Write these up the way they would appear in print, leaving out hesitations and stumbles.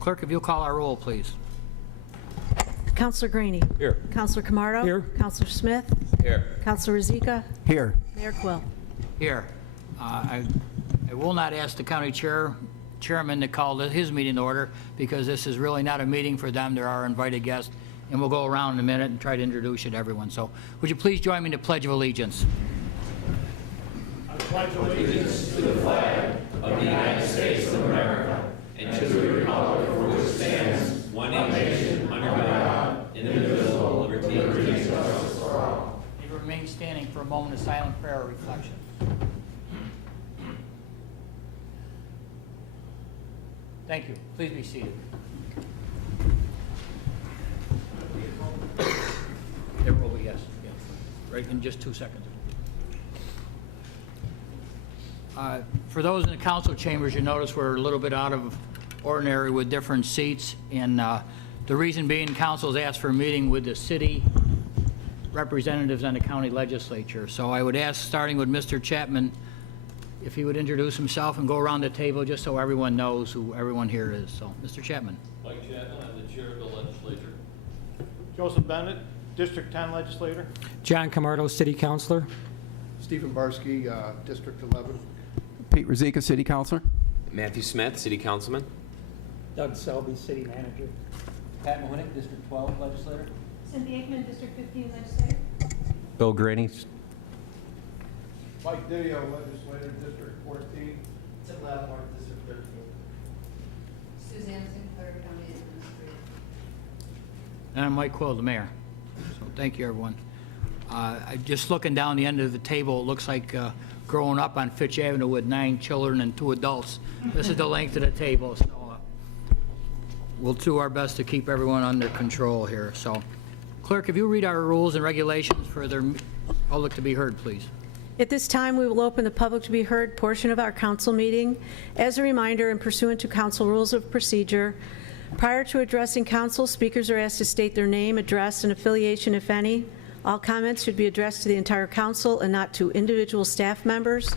Clerk, if you'll call our roll, please. Counselor Graney. Here. Counselor Camardo. Here. Counselor Smith. Here. Counselor Rozika. Here. Mayor Quill. Here. I will not ask the county chairman to call his meeting to order because this is really not a meeting for them. There are invited guests, and we'll go around in a minute and try to introduce you to everyone. So would you please join me in the Pledge of Allegiance? I pledge allegiance to the flag of the United States of America and to the republic for which stands one nation under God, indivisible, liberty and justice for all. You remain standing for a moment of silent prayer or reflection. Thank you. Please be seated. There will be, yes. Right in just 2 seconds. For those in the council chambers, you notice we're a little bit out of ordinary with different seats. And the reason being, council's asked for a meeting with the city representatives and the county legislature. So I would ask, starting with Mr. Chapman, if he would introduce himself and go around the table just so everyone knows who everyone here is. So, Mr. Chapman. Mike Chapman, I'm the chair of the legislature. Joseph Bennett, District 10 legislator. John Camardo, City Councilor. Stephen Barsky, District 11. Pete Rozika, City Councilor. Matthew Smith, City Councilman. Doug Selby, City Manager. Pat Mahonick, District 12 legislator. Cynthia Aikman, District 15 legislator. Bill Graney. Mike Didio, Legislator, District 14. Tim Lattimore, District 13. Suzanne Sinclair, County Administrator. And I'm Mike Quill, the mayor. So thank you, everyone. Just looking down the end of the table, it looks like growing up on Fitch Avenue with 9 children and 2 adults. This is the length of the table, so we'll do our best to keep everyone under control here. So, clerk, if you read our rules and regulations for the public to be heard, please. At this time, we will open the public to be heard portion of our council meeting. As a reminder and pursuant to council rules of procedure, prior to addressing council, speakers are asked to state their name, address, and affiliation, if any. All comments should be addressed to the entire council and not to individual staff members.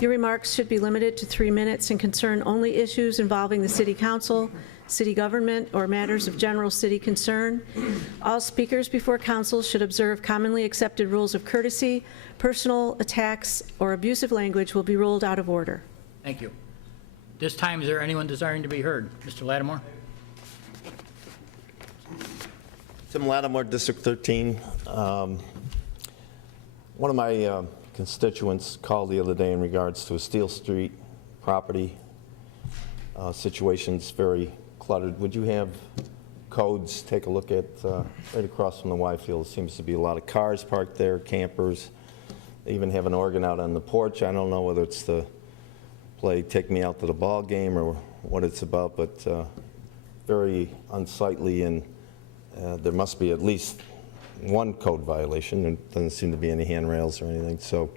Your remarks should be limited to 3 minutes and concern only issues involving the city council, city government, or matters of general city concern. All speakers before council should observe commonly accepted rules of courtesy. Personal attacks or abusive language will be ruled out of order. Thank you. This time, is there anyone desiring to be heard? Mr. Lattimore? Tim Lattimore, District 13. One of my constituents called the other day in regards to a Steel Street property situation's very cluttered. Would you have codes take a look at right across from the Y field? Seems to be a lot of cars parked there, campers. They even have an organ out on the porch. I don't know whether it's to play Take Me Out to the Ball Game or what it's about, but very unsightly, and there must be at least one code violation. There doesn't seem to be any handrails or anything, so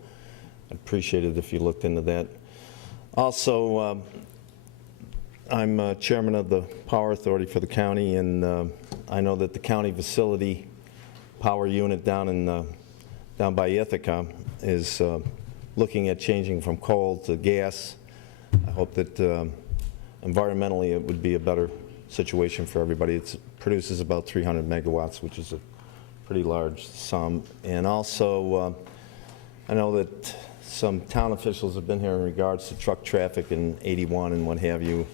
I'd appreciate it if you looked into that. Also, I'm chairman of the Power Authority for the county, and I know that the county facility power unit down by Ithaca is looking at changing from coal to gas. I hope that environmentally it would be a better situation for everybody. It produces about 300 megawatts, which is a pretty large sum. And also, I know that some town officials have been here in regards to truck traffic in 81 and what have you.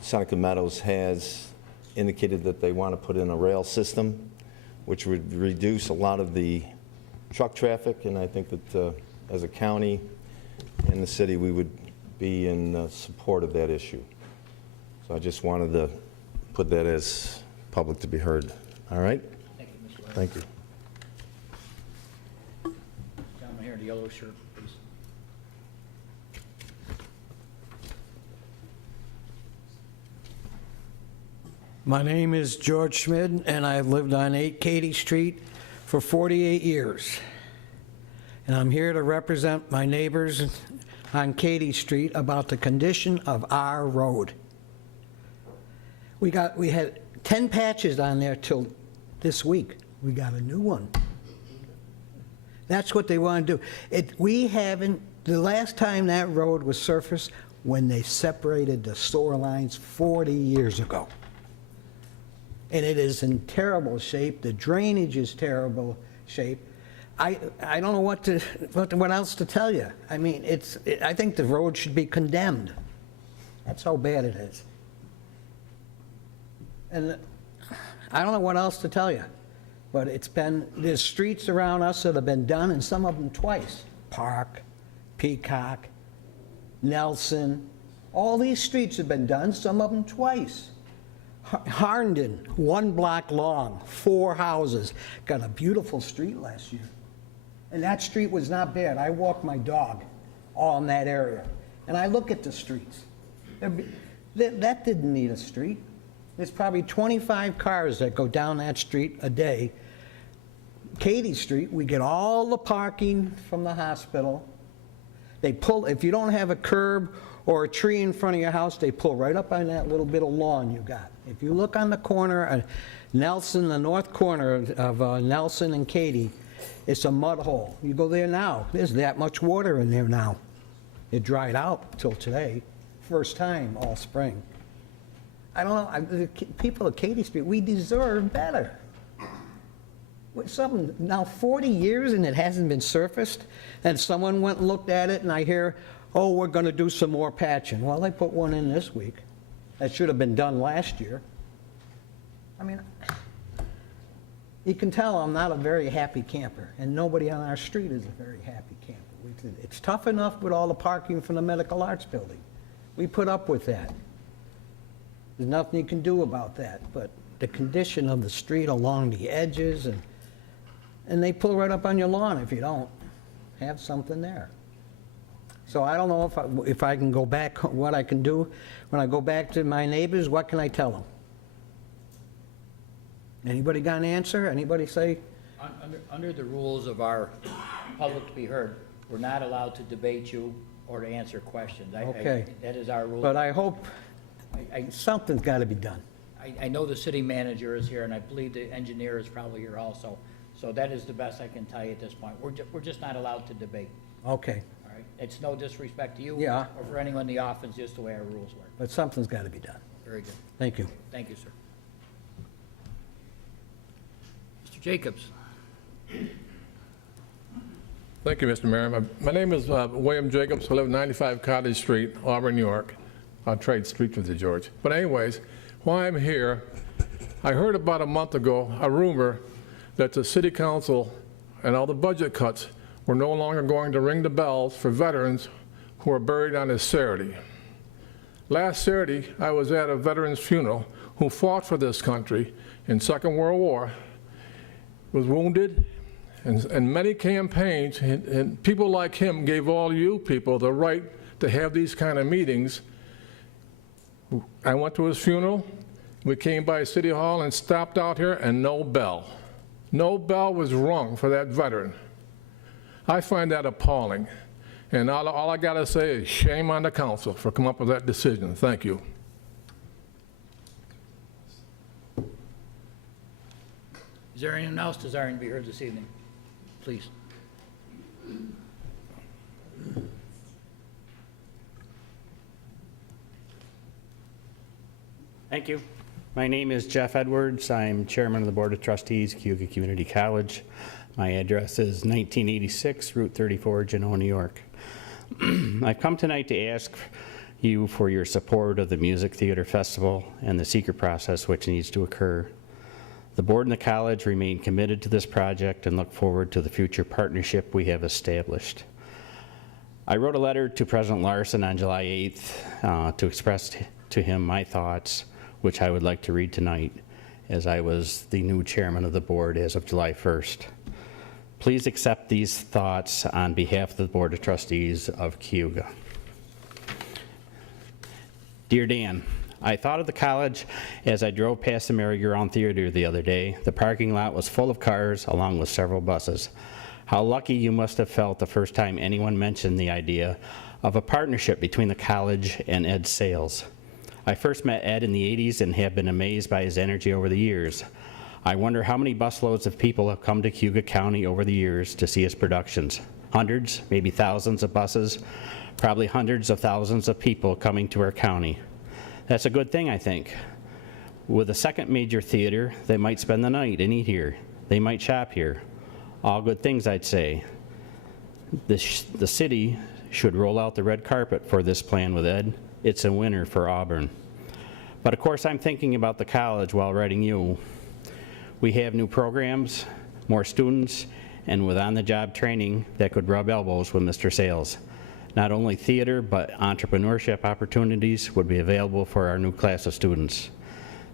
Seneca Meadows has indicated that they want to put in a rail system, which would reduce a lot of the truck traffic, and I think that as a county and the city, we would be in support of that issue. So I just wanted to put that as public to be heard. All right? Thank you, Mr. Lattimore. Thank you. Gentleman here in the yellow shirt, please. My name is George Schmid, and I've lived on 8 Katy Street for 48 years. And I'm here to represent my neighbors on Katy Street about the condition of our road. We had 10 patches on there till this week. We got a new one. That's what they want to do. We haven't, the last time that road was surfaced when they separated the sewer lines 40 years ago. And it is in terrible shape. The drainage is terrible shape. I don't know what else to tell you. I mean, I think the road should be condemned. That's how bad it is. And I don't know what else to tell you, but there's streets around us that have been done, and some of them twice. Park, Peacock, Nelson, all these streets have been done, some of them twice. Harndon, 1 block long, 4 houses, got a beautiful street last year. And that street was not bad. I walk my dog all in that area, and I look at the streets. That didn't need a street. There's probably 25 cars that go down that street a day. Katy Street, we get all the parking from the hospital. They pull, if you don't have a curb or a tree in front of your house, they pull right up on that little bit of lawn you got. If you look on the corner of Nelson, the north corner of Nelson and Katy, it's a mud hole. You go there now, there's that much water in there now. It dried out till today, first time all spring. I don't know, the people of Katy Street, we deserve better. Something, now 40 years and it hasn't been surfaced, and someone went and looked at it and I hear, oh, we're going to do some more patching. Well, they put one in this week. That should have been done last year. I mean, you can tell I'm not a very happy camper, and nobody on our street is a very happy camper. It's tough enough with all the parking from the Medical Arts Building. We put up with that. There's nothing you can do about that, but the condition of the street along the edges, and they pull right up on your lawn if you don't have something there. So I don't know if I can go back, what I can do. When I go back to my neighbors, what can I tell them? Anybody got an answer? Anybody say? Under the rules of our public to be heard, we're not allowed to debate you or to answer questions. Okay. That is our rule. But I hope something's got to be done. I know the city manager is here, and I believe the engineer is probably here also. So that is the best I can tell you at this point. We're just not allowed to debate. Okay. All right? It's no disrespect to you Yeah. or for anyone in the office, just the way our rules work. But something's got to be done. Very good. Thank you. Thank you, sir. Mr. Jacobs. Thank you, Mr. Mayor. My name is William Jacobs. I live at 95 Cottage Street, Auburn, New York. I'll trade streets with you, George. But anyways, while I'm here, I heard about a month ago a rumor that the city council and all the budget cuts were no longer going to ring the bells for veterans who are buried on this Saturday. Last Saturday, I was at a veteran's funeral who fought for this country in Second World War, was wounded, and many campaigns, and people like him gave all you people the right to have these kind of meetings. I went to his funeral. We came by City Hall and stopped out here, and no bell. No bell was rung for that veteran. I find that appalling. And all I got to say is shame on the council for coming up with that decision. Thank you. Is there anyone else desiring to be heard this evening? Please. Thank you. My name is Jeff Edwards. I'm chairman of the Board of Trustees, Cayuga Community College. My address is 1986 Route 34, Genoa, New York. I've come tonight to ask you for your support of the Music Theater Festival and the secret process which needs to occur. The board and the college remain committed to this project and look forward to the future partnership we have established. I wrote a letter to President Larson on July 8th to express to him my thoughts, which I would like to read tonight, as I was the new chairman of the board as of July 1st. Please accept these thoughts on behalf of the Board of Trustees of Cayuga. Dear Dan, I thought of the college as I drove past the merry-go-round theater the other day. The parking lot was full of cars, along with several buses. How lucky you must have felt the first time anyone mentioned the idea of a partnership between the college and Ed Sales. I first met Ed in the 80s and have been amazed by his energy over the years. I wonder how many busloads of people have come to Cayuga County over the years to see his productions. Hundreds, maybe thousands of buses probably hundreds of thousands of people coming to our county. That's a good thing, I think. With a second major theater, they might spend the night and eat here. They might shop here. All good things, I'd say. The city should roll out the red carpet for this plan with Ed. It's a winner for Auburn. But of course, I'm thinking about the college while writing you. We have new programs, more students, and with on-the-job training that could rub elbows with Mr. Sales. Not only theater, but entrepreneurship opportunities would be available for our new class of students.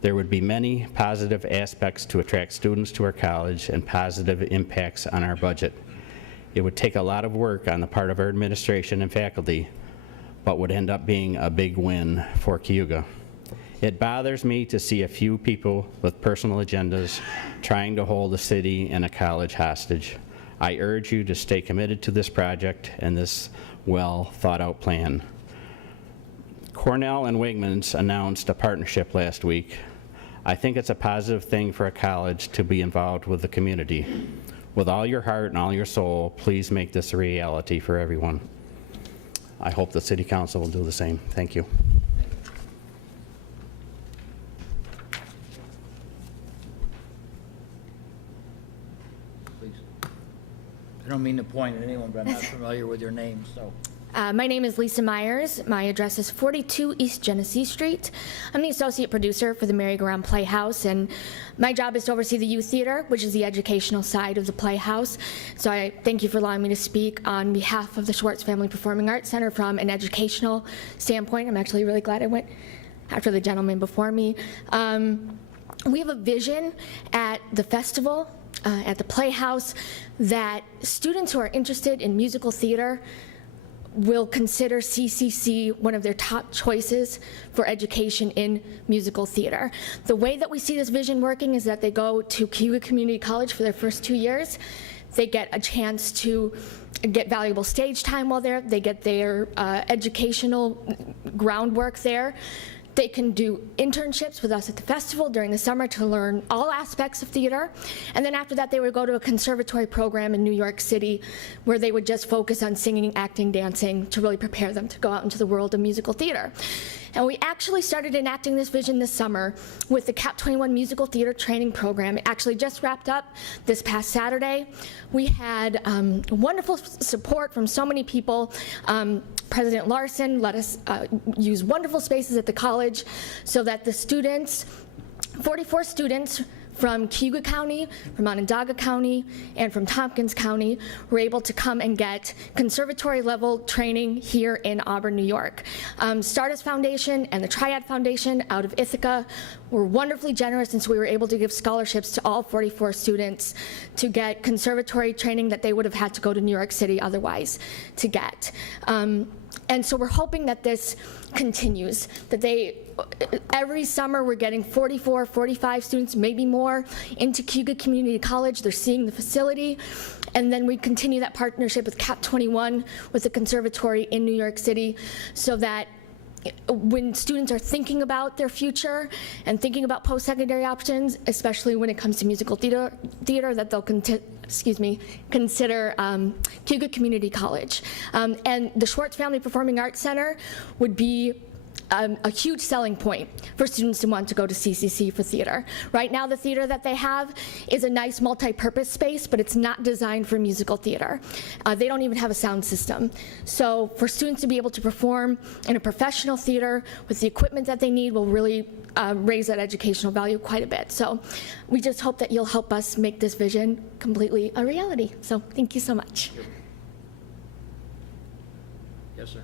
There would be many positive aspects to attract students to our college and positive impacts on our budget. It would take a lot of work on the part of our administration and faculty, but would end up being a big win for Cayuga. It bothers me to see a few people with personal agendas trying to hold the city and a college hostage. I urge you to stay committed to this project and this well thought out plan. Cornell and Wegmans announced a partnership last week. I think it's a positive thing for a college to be involved with the community. With all your heart and all your soul, please make this a reality for everyone. I hope the City Council will do the same. Thank you. Please. I don't mean to point at anyone, but I'm not familiar with your name, so. My name is Lisa Myers. My address is 42 East Genesee Street. I'm the associate producer for the Merry-Go-Round Playhouse, and my job is to oversee the youth theater, which is the educational side of the Playhouse. So I thank you for allowing me to speak on behalf of the Schwartz Family Performing Arts Center from an educational standpoint. I'm actually really glad I went after the gentleman before me. We have a vision at the festival, at the Playhouse, that students who are interested in musical theater will consider CCC one of their top choices for education in musical theater. The way that we see this vision working is that they go to Cayuga Community College for their first 2 years. They get a chance to get valuable stage time while there. They get their educational groundwork there. They can do internships with us at the festival during the summer to learn all aspects of theater. And then after that, they would go to a conservatory program in New York City where they would just focus on singing, acting, dancing to really prepare them to go out into the world of musical theater. And we actually started enacting this vision this summer with the CAP 21 musical theater training program. It actually just wrapped up this past Saturday. We had wonderful support from so many people. President Larson let us use wonderful spaces at the college so that the students, 44 students from Cayuga County, from Onondaga County, and from Tompkins County were able to come and get conservatory level training here in Auburn, New York. Stardust Foundation and the Triad Foundation out of Ithaca were wonderfully generous, and so we were able to give scholarships to all 44 students to get conservatory training that they would have had to go to New York City otherwise to get. And so we're hoping that this continues, that every summer we're getting 44, 45 students, maybe more, into Cayuga Community College. They're seeing the facility. And then we continue that partnership with CAP 21 with the conservatory in New York City so that when students are thinking about their future and thinking about post-secondary options, especially when it comes to musical theater that they'll consider Cayuga Community College. And the Schwartz Family Performing Arts Center would be a huge selling point for students who want to go to CCC for theater. Right now, the theater that they have is a nice multi-purpose space, but it's not designed for musical theater. They don't even have a sound system. So for students to be able to perform in a professional theater with the equipment that they need will really raise that educational value quite a bit. So we just hope that you'll help us make this vision completely a reality. So thank you so much. Yes, sir.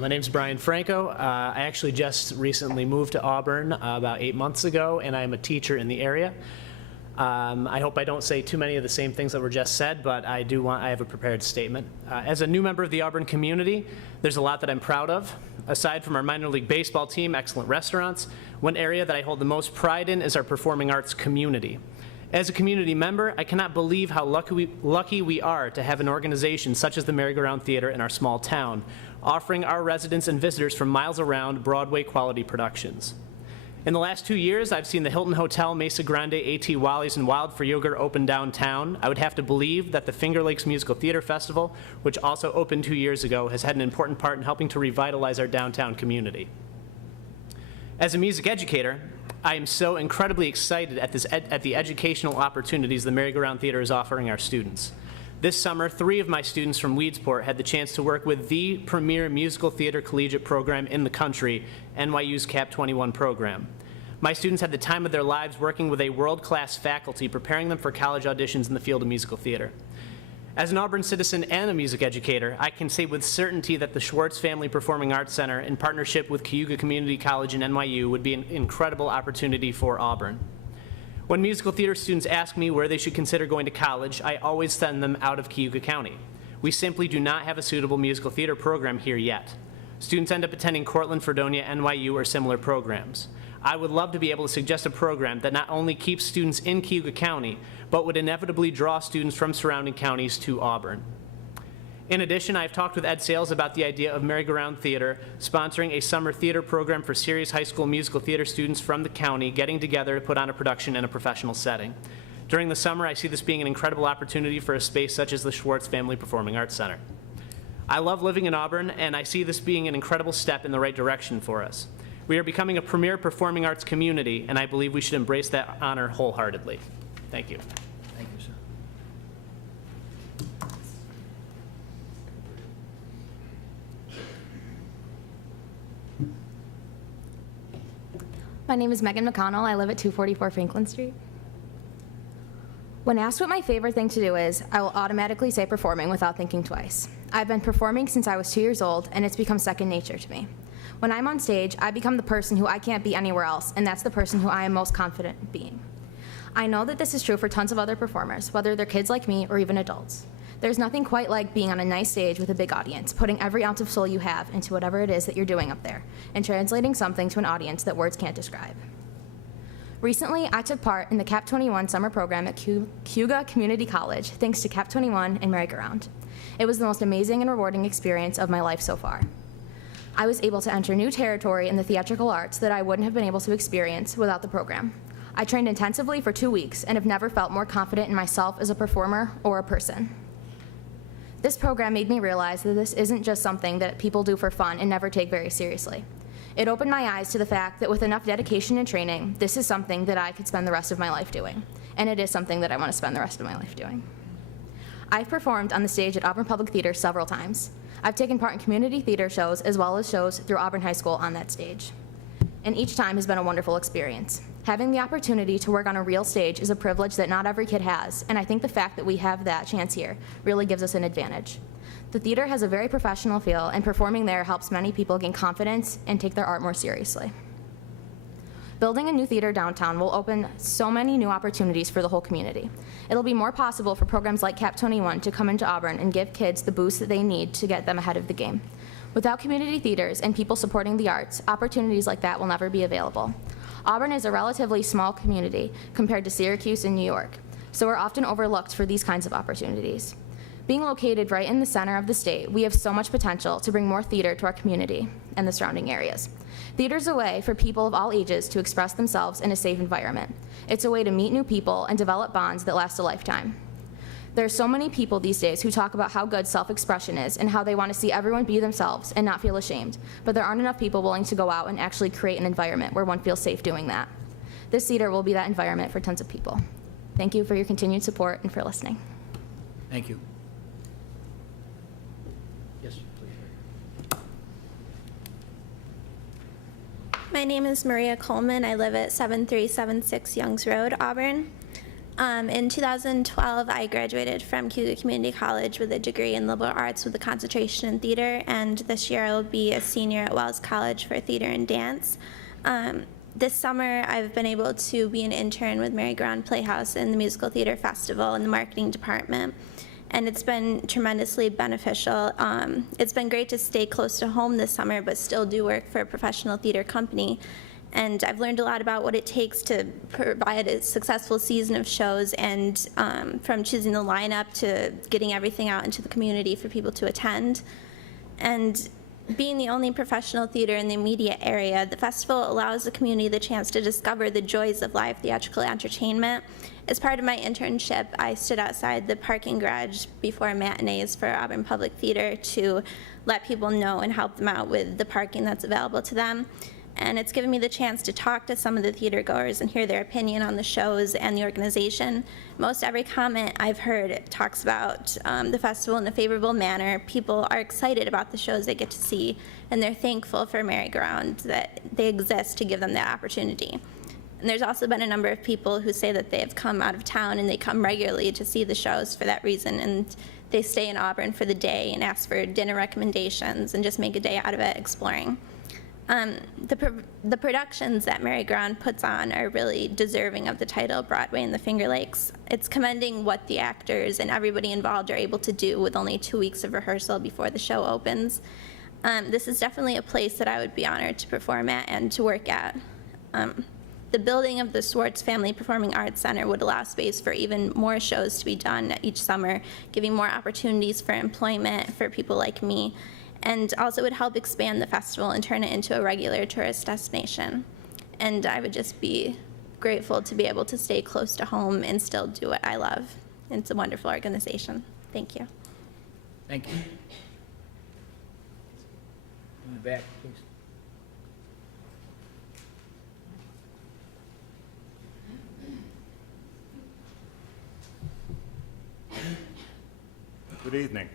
My name's Brian Franco. I actually just recently moved to Auburn about 8 months ago, and I'm a teacher in the area. I hope I don't say too many of the same things that were just said, but I have a prepared statement. As a new member of the Auburn community, there's a lot that I'm proud of. Aside from our minor league baseball team, excellent restaurants, one area that I hold the most pride in is our performing arts community. As a community member, I cannot believe how lucky we are to have an organization such as the Merry-Go-Round Theater in our small town, offering our residents and visitors from miles around Broadway quality productions. In the last 2 years, I've seen the Hilton Hotel, Mesa Grande, A.T. Wally's, and Wild for Yogurt open downtown. I would have to believe that the Finger Lakes Musical Theater Festival, which also opened 2 years ago, has had an important part in helping to revitalize our downtown community. As a music educator, I am so incredibly excited at the educational opportunities the Merry-Go-Round Theater is offering our students. This summer, 3 of my students from Weedsport had the chance to work with the premier musical theater collegiate program in the country, NYU's Cap 21 program. My students had the time of their lives working with a world-class faculty, preparing them for college auditions in the field of musical theater. As an Auburn citizen and a music educator, I can say with certainty that the Schwartz Family Performing Arts Center, in partnership with Cayuga Community College and NYU, would be an incredible opportunity for Auburn. When musical theater students ask me where they should consider going to college, I always send them out of Cayuga County. We simply do not have a suitable musical theater program here yet. Students end up attending Cortland, Fredonia, NYU, or similar programs. I would love to be able to suggest a program that not only keeps students in Cayuga County, but would inevitably draw students from surrounding counties to Auburn. In addition, I've talked with Ed Sales about the idea of Merry-Go-Round Theater sponsoring a summer theater program for serious high school musical theater students from the county getting together to put on a production in a professional setting. During the summer, I see this being an incredible opportunity for a space such as the Schwartz Family Performing Arts Center. I love living in Auburn, and I see this being an incredible step in the right direction for us. We are becoming a premier performing arts community, and I believe we should embrace that honor wholeheartedly. Thank you. Thank you, sir. My name is Megan McConnell. I live at 244 Franklin Street. When asked what my favorite thing to do is, I will automatically say performing without thinking twice. I've been performing since I was 2 years old, and it's become second nature to me. When I'm on stage, I become the person who I can't be anywhere else, and that's the person who I am most confident in being. I know that this is true for tons of other performers, whether they're kids like me or even adults. There's nothing quite like being on a nice stage with a big audience, putting every ounce of soul you have into whatever it is that you're doing up there, and translating something to an audience that words can't describe. Recently, I took part in the Cap 21 summer program at Cayuga Community College, thanks to Cap 21 and Merry-Go-Round. It was the most amazing and rewarding experience of my life so far. I was able to enter new territory in the theatrical arts that I wouldn't have been able to experience without the program. I trained intensively for 2 weeks and have never felt more confident in myself as a performer or a person. This program made me realize that this isn't just something that people do for fun and never take very seriously. It opened my eyes to the fact that with enough dedication and training, this is something that I could spend the rest of my life doing. And it is something that I want to spend the rest of my life doing. I've performed on the stage at Auburn Public Theater several times. I've taken part in community theater shows as well as shows through Auburn High School on that stage. And each time has been a wonderful experience. Having the opportunity to work on a real stage is a privilege that not every kid has, and I think the fact that we have that chance here really gives us an advantage. The theater has a very professional feel, and performing there helps many people gain confidence and take their art more seriously. Building a new theater downtown will open so many new opportunities for the whole community. It'll be more possible for programs like Cap 21 to come into Auburn and give kids the boost that they need to get them ahead of the game. Without community theaters and people supporting the arts, opportunities like that will never be available. Auburn is a relatively small community compared to Syracuse and New York, so we're often overlooked for these kinds of opportunities. Being located right in the center of the state, we have so much potential to bring more theater to our community and the surrounding areas. Theater's a way for people of all ages to express themselves in a safe environment. It's a way to meet new people and develop bonds that last a lifetime. There are so many people these days who talk about how good self-expression is and how they want to see everyone be themselves and not feel ashamed, but there aren't enough people willing to go out and actually create an environment where one feels safe doing that. This theater will be that environment for tons of people. Thank you for your continued support and for listening. Thank you. Yes, please. My name is Maria Coleman. I live at 7376 Youngs Road, Auburn. In 2012, I graduated from Cayuga Community College with a degree in liberal arts with a concentration in theater, and this year I will be a senior at Wells College for theater and dance. This summer, I've been able to be an intern with Merry-Go-Round Playhouse in the Musical Theater Festival in the marketing department, and it's been tremendously beneficial. It's been great to stay close to home this summer, but still do work for a professional theater company. And I've learned a lot about what it takes to provide a successful season of shows, and from choosing the lineup to getting everything out into the community for people to attend. And Being the only professional theater in the immediate area, the festival allows the community the chance to discover the joys of live theatrical entertainment. As part of my internship, I stood outside the parking garage before matinees for Auburn Public Theater to let people know and help them out with the parking that's available to them. And it's given me the chance to talk to some of the theater goers and hear their opinion on the shows and the organization. Most every comment I've heard talks about the festival in a favorable manner. People are excited about the shows they get to see, and they're thankful for Merry-Go-Round that they exist to give them that opportunity. And there's also been a number of people who say that they've come out of town and they come regularly to see the shows for that reason, and they stay in Auburn for the day and ask for dinner recommendations and just make a day out of it exploring. The productions that Merry-Go-Round puts on are really deserving of the title Broadway in the Finger Lakes. It's commending what the actors and everybody involved are able to do with only 2 weeks of rehearsal before the show opens. This is definitely a place that I would be honored to perform at and to work at. The building of the Swartz Family Performing Arts Center would allow space for even more shows to be done each summer, giving more opportunities for employment for people like me, and also would help expand the festival and turn it into a regular tourist destination. And I would just be grateful to be able to stay close to home and still do what I love. It's a wonderful organization. Thank you. Thank you. In the back, please. Good evening.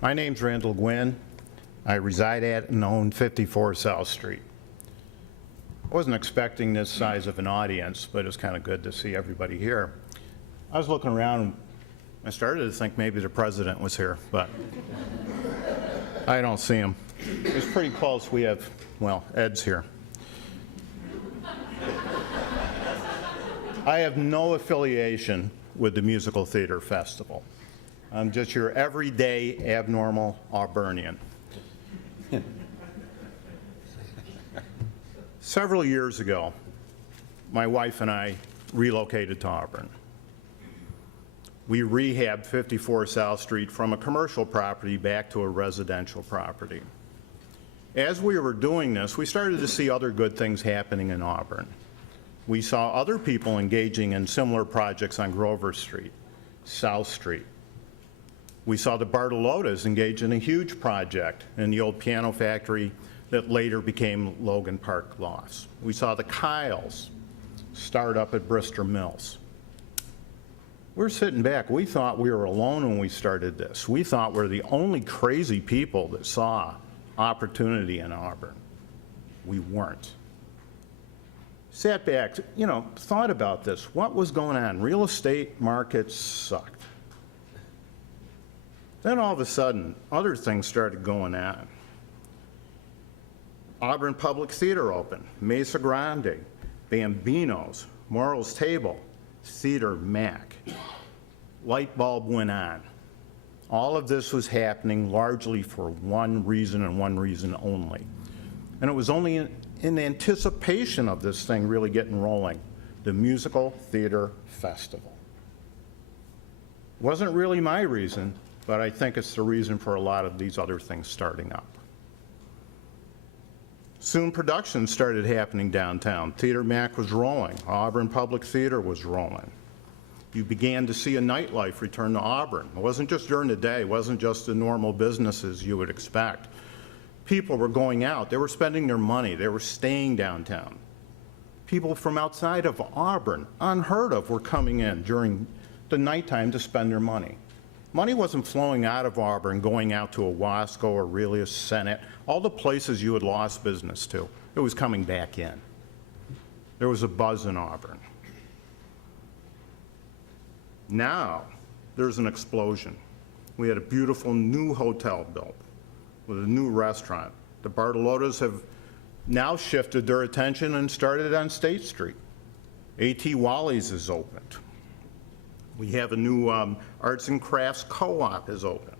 My name's Randall Gwynn. I reside at and own 54 South Street. I wasn't expecting this size of an audience, but it's kind of good to see everybody here. I was looking around and I started to think maybe the president was here, but I don't see him. It's pretty close. We have, well, Ed's here. I have no affiliation with the Musical Theater Festival. I'm just your everyday, abnormal Auburnian. Several years ago, my wife and I relocated to Auburn. We rehabbed 54 South Street from a commercial property back to a residential property. As we were doing this, we started to see other good things happening in Auburn. We saw other people engaging in similar projects on Grover Street, South Street. We saw the Bartolotas engage in a huge project in the old piano factory that later became Logan Park Lofts. We saw the Kyles start up at Brister Mills. We're sitting back. We thought we were alone when we started this. We thought we were the only crazy people that saw opportunity in Auburn. We weren't. Sat back, thought about this. What was going on? Real estate markets sucked. Then all of a sudden, other things started going on. Auburn Public Theater opened, Mesa Grande, Bambino's, Morrow's Table, Theater Mac. Light bulb went on. All of this was happening largely for one reason and one reason only. And it was only in anticipation of this thing really getting rolling, the Musical Theater Festival. Wasn't really my reason, but I think it's the reason for a lot of these other things starting up. Soon production started happening downtown. Theater Mac was rolling. Auburn Public Theater was rolling. You began to see a nightlife return to Auburn. It wasn't just during the day. It wasn't just the normal businesses you would expect. People were going out. They were spending their money. They were staying downtown. People from outside of Auburn, unheard of, were coming in during the nighttime to spend their money. Money wasn't flowing out of Auburn, going out to Owasco, Aurelia, Senate, all the places you had lost business to. It was coming back in. There was a buzz in Auburn. Now, there's an explosion. We had a beautiful new hotel built with a new restaurant. The Bartolotas have now shifted their attention and started on State Street. A.T. Wally's is opened. We have a new arts and crafts co-op is opened.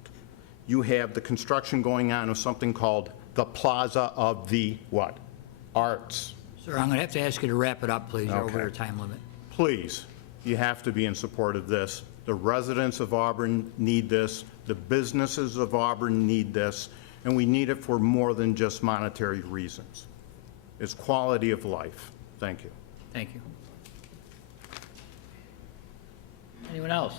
You have the construction going on of something called the Plaza of the what? Arts. Sir, I'm going to have to ask you to wrap it up, please. You're over Okay. your time limit. Please, you have to be in support of this. The residents of Auburn need this. The businesses of Auburn need this. and we need it for more than just monetary reasons. It's quality of life. Thank you. Thank you. Anyone else?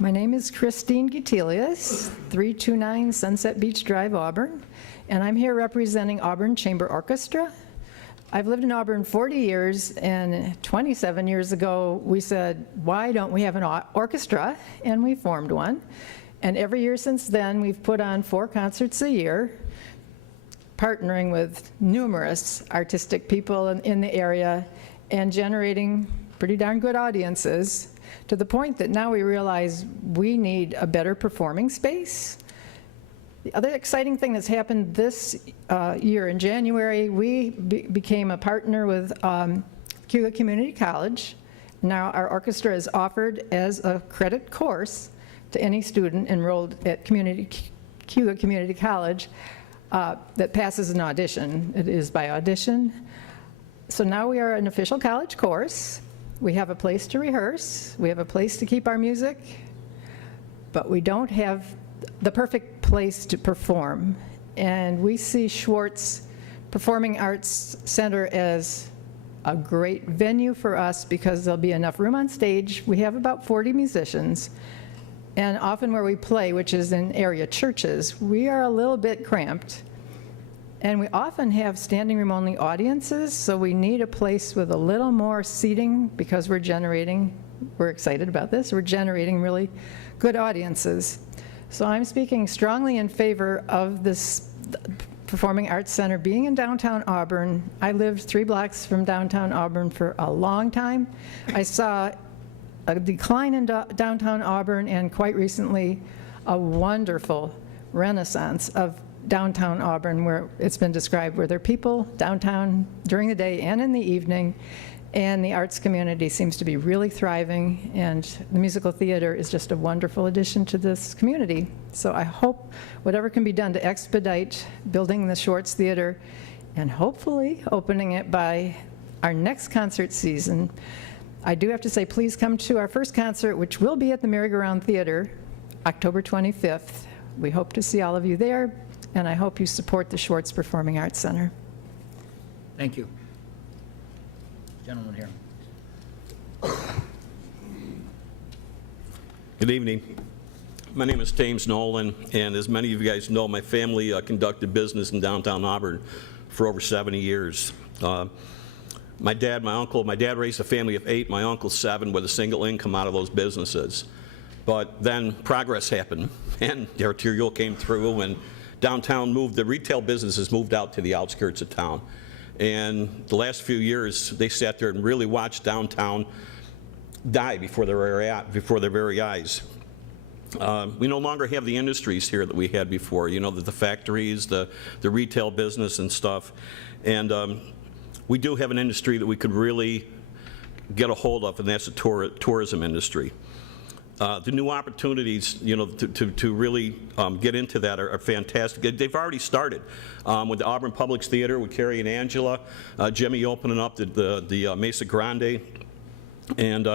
My name is Christine Gutelius, 329 Sunset Beach Drive, Auburn, and I'm here representing Auburn Chamber Orchestra. I've lived in Auburn 40 years, and 27 years ago we said, why don't we have an orchestra? And we formed one. And every year since then, we've put on 4 concerts a year, partnering with numerous artistic people in the area and generating pretty darn good audiences, to the point that now we realize we need a better performing space. The other exciting thing that's happened this year in January, we became a partner with Cuba Community College. Now our orchestra is offered as a credit course to any student enrolled at Cuba Community College that passes an audition. It is by audition. So now we are an official college course. We have a place to rehearse. We have a place to keep our music. But we don't have the perfect place to perform. And we see Schwartz Performing Arts Center as a great venue for us because there'll be enough room on stage. We have about 40 musicians. And often where we play, which is in area churches, we are a little bit cramped. And we often have standing room only audiences, so we need a place with a little more seating because we're excited about this, we're generating really good audiences. So I'm speaking strongly in favor of this Performing Arts Center being in downtown Auburn. I lived 3 blocks from downtown Auburn for a long time. I saw a decline in downtown Auburn, and quite recently a wonderful renaissance of downtown Auburn, where it's been described where there are people downtown during the day and in the evening, and the arts community seems to be really thriving, and the musical theater is just a wonderful addition to this community. So I hope whatever can be done to expedite building the Schwartz Theater and hopefully opening it by our next concert season. I do have to say, please come to our first concert, which will be at the Merry-Go-Round Theater, October 25th. We hope to see all of you there, and I hope you support the Schwartz Performing Arts Center. Thank you. Gentleman here. Good evening. My name is James Nolan, and as many of you guys know, my family conducted business in downtown Auburn for over 70 years. My dad raised a family of 8, my uncle 7, with a single income out of those businesses. But then progress happened, and the arterial came through, and the retail businesses moved out to the outskirts of town. And the last few years, they sat there and really watched downtown die before their very eyes. We no longer have the industries here that we had before, you know, the factories, the retail business and stuff. And we do have an industry that we could really get a hold of, and that's the tourism industry. The new opportunities, you know, to really get into that are fantastic. They've already started with the Auburn Public Theater with Carrie and Angela, Jimmy opening up the Mesa Grande, and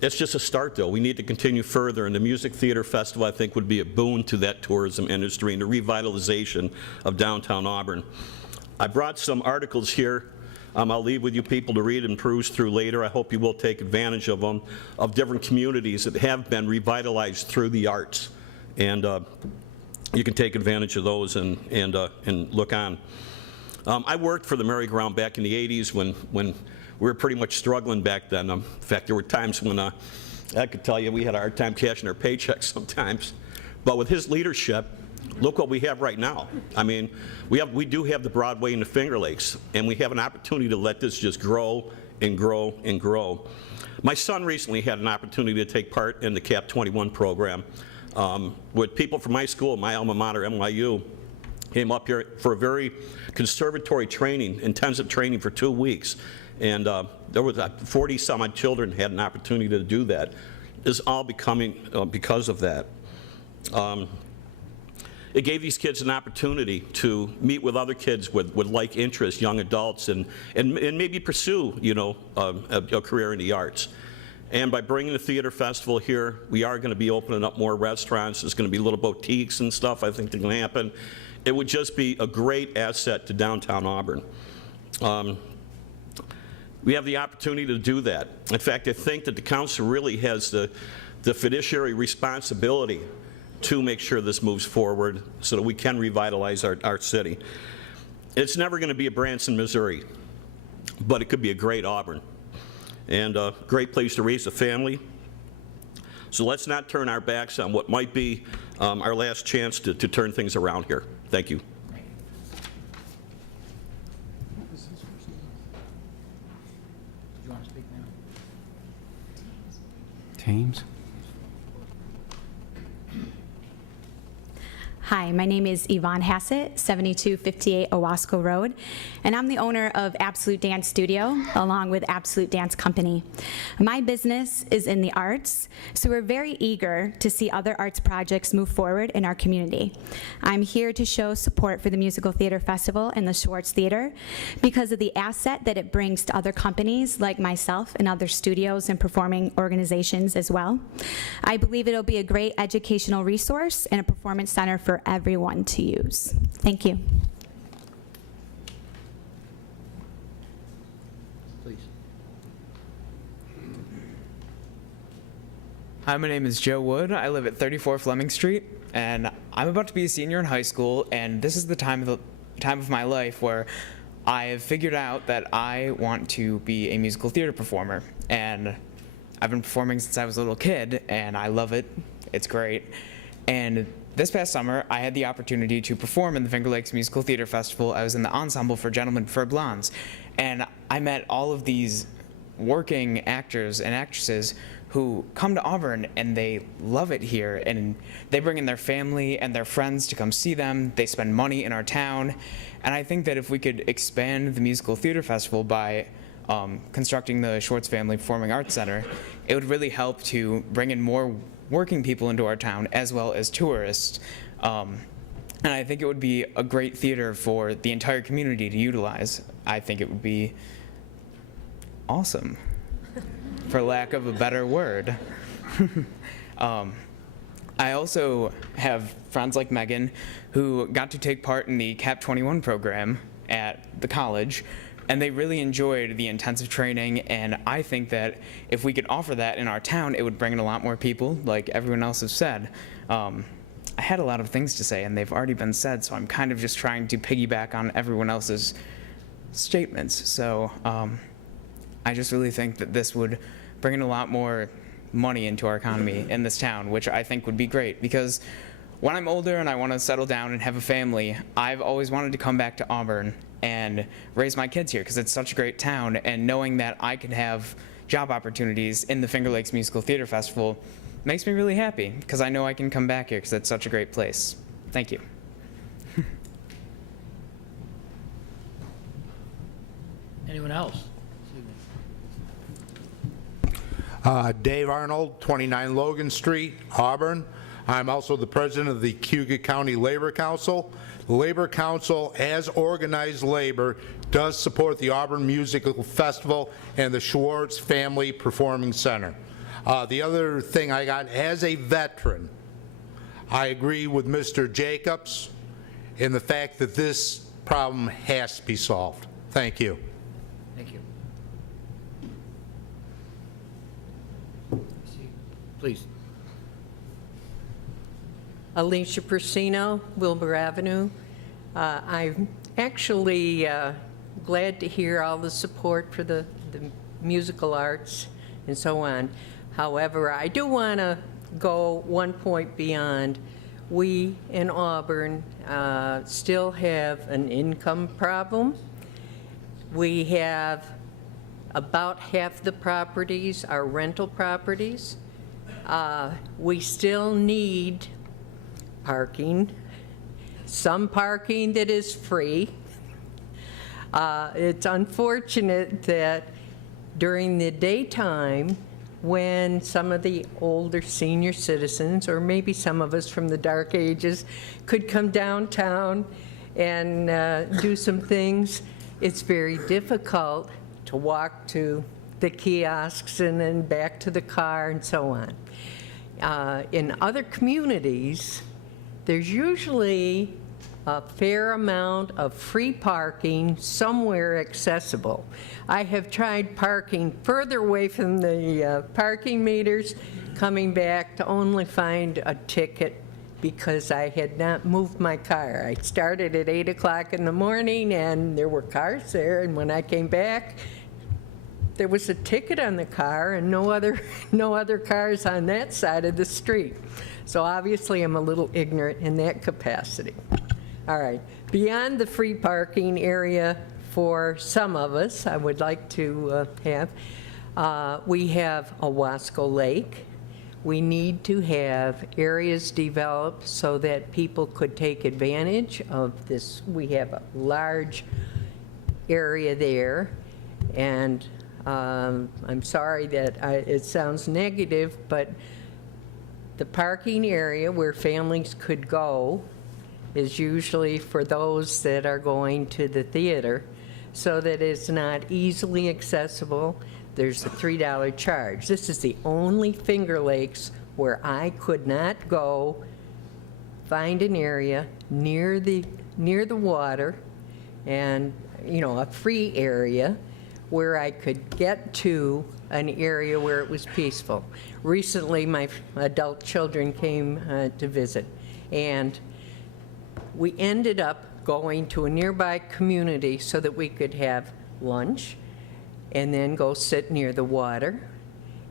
it's just a start, though. We need to continue further, and the Music Theater Festival, I think, would be a boon to that tourism industry and the revitalization of downtown Auburn. I brought some articles here. I'll leave with you people to read and peruse through later. I hope you will take advantage of them, of different communities that have been revitalized through the arts. And you can take advantage of those and look on. I worked for the Merry-Go-Round back in the 80s when we were pretty much struggling back then. In fact, there were times when I could tell you we had a hard time cashing our paychecks sometimes. But with his leadership, look what we have right now. I mean, we do have the Broadway and the Finger Lakes, and we have an opportunity to let this just grow and grow and grow. My son recently had an opportunity to take part in the CAP 21 program with people from my school, my alma mater, NYU, came up here for a very conservatory training, intensive training for 2 weeks. And there was 40-some-odd children had an opportunity to do that. It's all becoming because of that. It gave these kids an opportunity to meet with other kids with like interests, young adults, and maybe pursue, you know, a career in the arts. And by bringing the theater festival here, we are going to be opening up more restaurants. There's going to be little boutiques and stuff I think that can happen. It would just be a great asset to downtown Auburn. We have the opportunity to do that. In fact, I think that the council really has the fiduciary responsibility to make sure this moves forward so that we can revitalize our city. It's never going to be a Branson, Missouri, but it could be a great Auburn and a great place to raise a family. So let's not turn our backs on what might be our last chance to turn things around here. Thank you. You want to speak now? Teams? Hi, my name is Yvonne Hassett, 7258 Owasco Road, and I'm the owner of Absolute Dance Studio, along with Absolute Dance Company. My business is in the arts, so we're very eager to see other arts projects move forward in our community. I'm here to show support for the Musical Theater Festival and the Schwartz Theater because of the asset that it brings to other companies like myself and other studios and performing organizations as well. I believe it'll be a great educational resource and a performance center for everyone to use. Thank you. Please. Hi, my name is Joe Wood. I live at 34 Fleming Street, and I'm about to be a senior in high school, and this is the time of my life where I have figured out that I want to be a musical theater performer, and I've been performing since I was a little kid, and I love it. It's great. And this past summer, I had the opportunity to perform in the Finger Lakes Musical Theater Festival. I was in the ensemble for Gentlemen Prefer Blondes, and I met all of these working actors and actresses who come to Auburn and they love it here, and they bring in their family and their friends to come see them. They spend money in our town, and I think that if we could expand the Musical Theater Festival by constructing the Schwartz Family Performing Arts Center, it would really help to bring in more working people into our town as well as tourists. And I think it would be a great theater for the entire community to utilize. I think it would be awesome, for lack of a better word. I also have friends like Megan who got to take part in the CAP 21 program at the college, and they really enjoyed the intensive training, and I think that if we could offer that in our town, it would bring in a lot more people, like everyone else has said. I had a lot of things to say, and they've already been said, so I'm kind of just trying to piggyback on everyone else's statements. So I just really think that this would bring in a lot more money into our economy in this town, which I think would be great, because when I'm older and I want to settle down and have a family, I've always wanted to come back to Auburn and raise my kids here because it's such a great town, and knowing that I could have job opportunities in the Finger Lakes Musical Theater Festival makes me really happy because I know I can come back here because it's such a great place. Thank you. Anyone else? Dave Arnold, 29 Logan Street, Auburn. I'm also the president of the Cayuga County Labor Council. The Labor Council, as organized labor, does support the Auburn Musical Festival and the Schwartz Family Performing Center. The other thing I got, as a veteran, I agree with Mr. Jacobs in the fact that this problem has to be solved. Thank you. Thank you. Please. Alicia Persino, Wilbur Avenue. I'm actually glad to hear all the support for the musical arts and so on. However, I do want to go one point beyond. We in Auburn still have an income problem. We have about half the properties are rental properties. We still need parking, some parking that is free. It's unfortunate that during the daytime, when some of the older senior citizens, or maybe some of us from the dark ages, could come downtown and do some things, it's very difficult to walk to the kiosks and then back to the car and so on. In other communities, there's usually a fair amount of free parking somewhere accessible. I have tried parking further away from the parking meters, coming back to only find a ticket because I had not moved my car. I started at 8 o'clock in the morning and there were cars there, and when I came back, there was a ticket on the car and no other cars on that side of the street. So obviously I'm a little ignorant in that capacity. All right, beyond the free parking area for some of us, I would like to have, we have Owasco Lake. We need to have areas developed so that people could take advantage of this. We have a large area there, and I'm sorry that it sounds negative, but the parking area where families could go is usually for those that are going to the theater, so that it's not easily accessible. There's a $3 charge. This is the only Finger Lakes where I could not go find an area near the water and, you know, a free area where I could get to an area where it was peaceful. Recently, my adult children came to visit, and we ended up going to a nearby community so that we could have lunch and then go sit near the water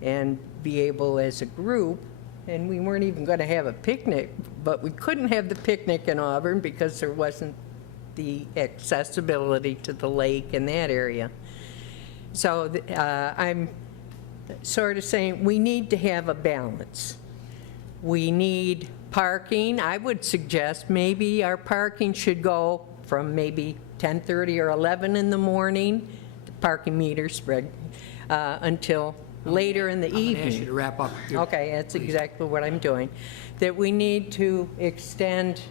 and be able as a group, and we weren't even going to have a picnic, but we couldn't have the picnic in Auburn because there wasn't the accessibility to the lake in that area. So I'm sort of saying we need to have a balance. We need parking. I would suggest maybe our parking should go from maybe 10:30 or 11 in the morning, the parking meter spread, until later in the evening. I'm going to ask you to wrap up. Okay, that's exactly what I'm doing. That we need to extend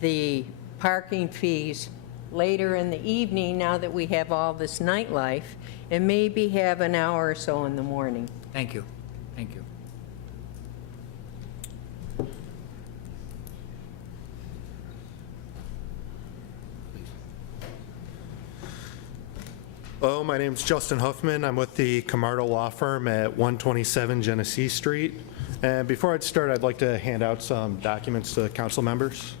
the parking fees later in the evening now that we have all this nightlife, and maybe have an hour or so in the morning. Thank you. Thank you. Hello, my name is Justin Huffman. I'm with the Camardo Law Firm at 127 Genesee Street. And before I'd start, I'd like to hand out some documents to council members.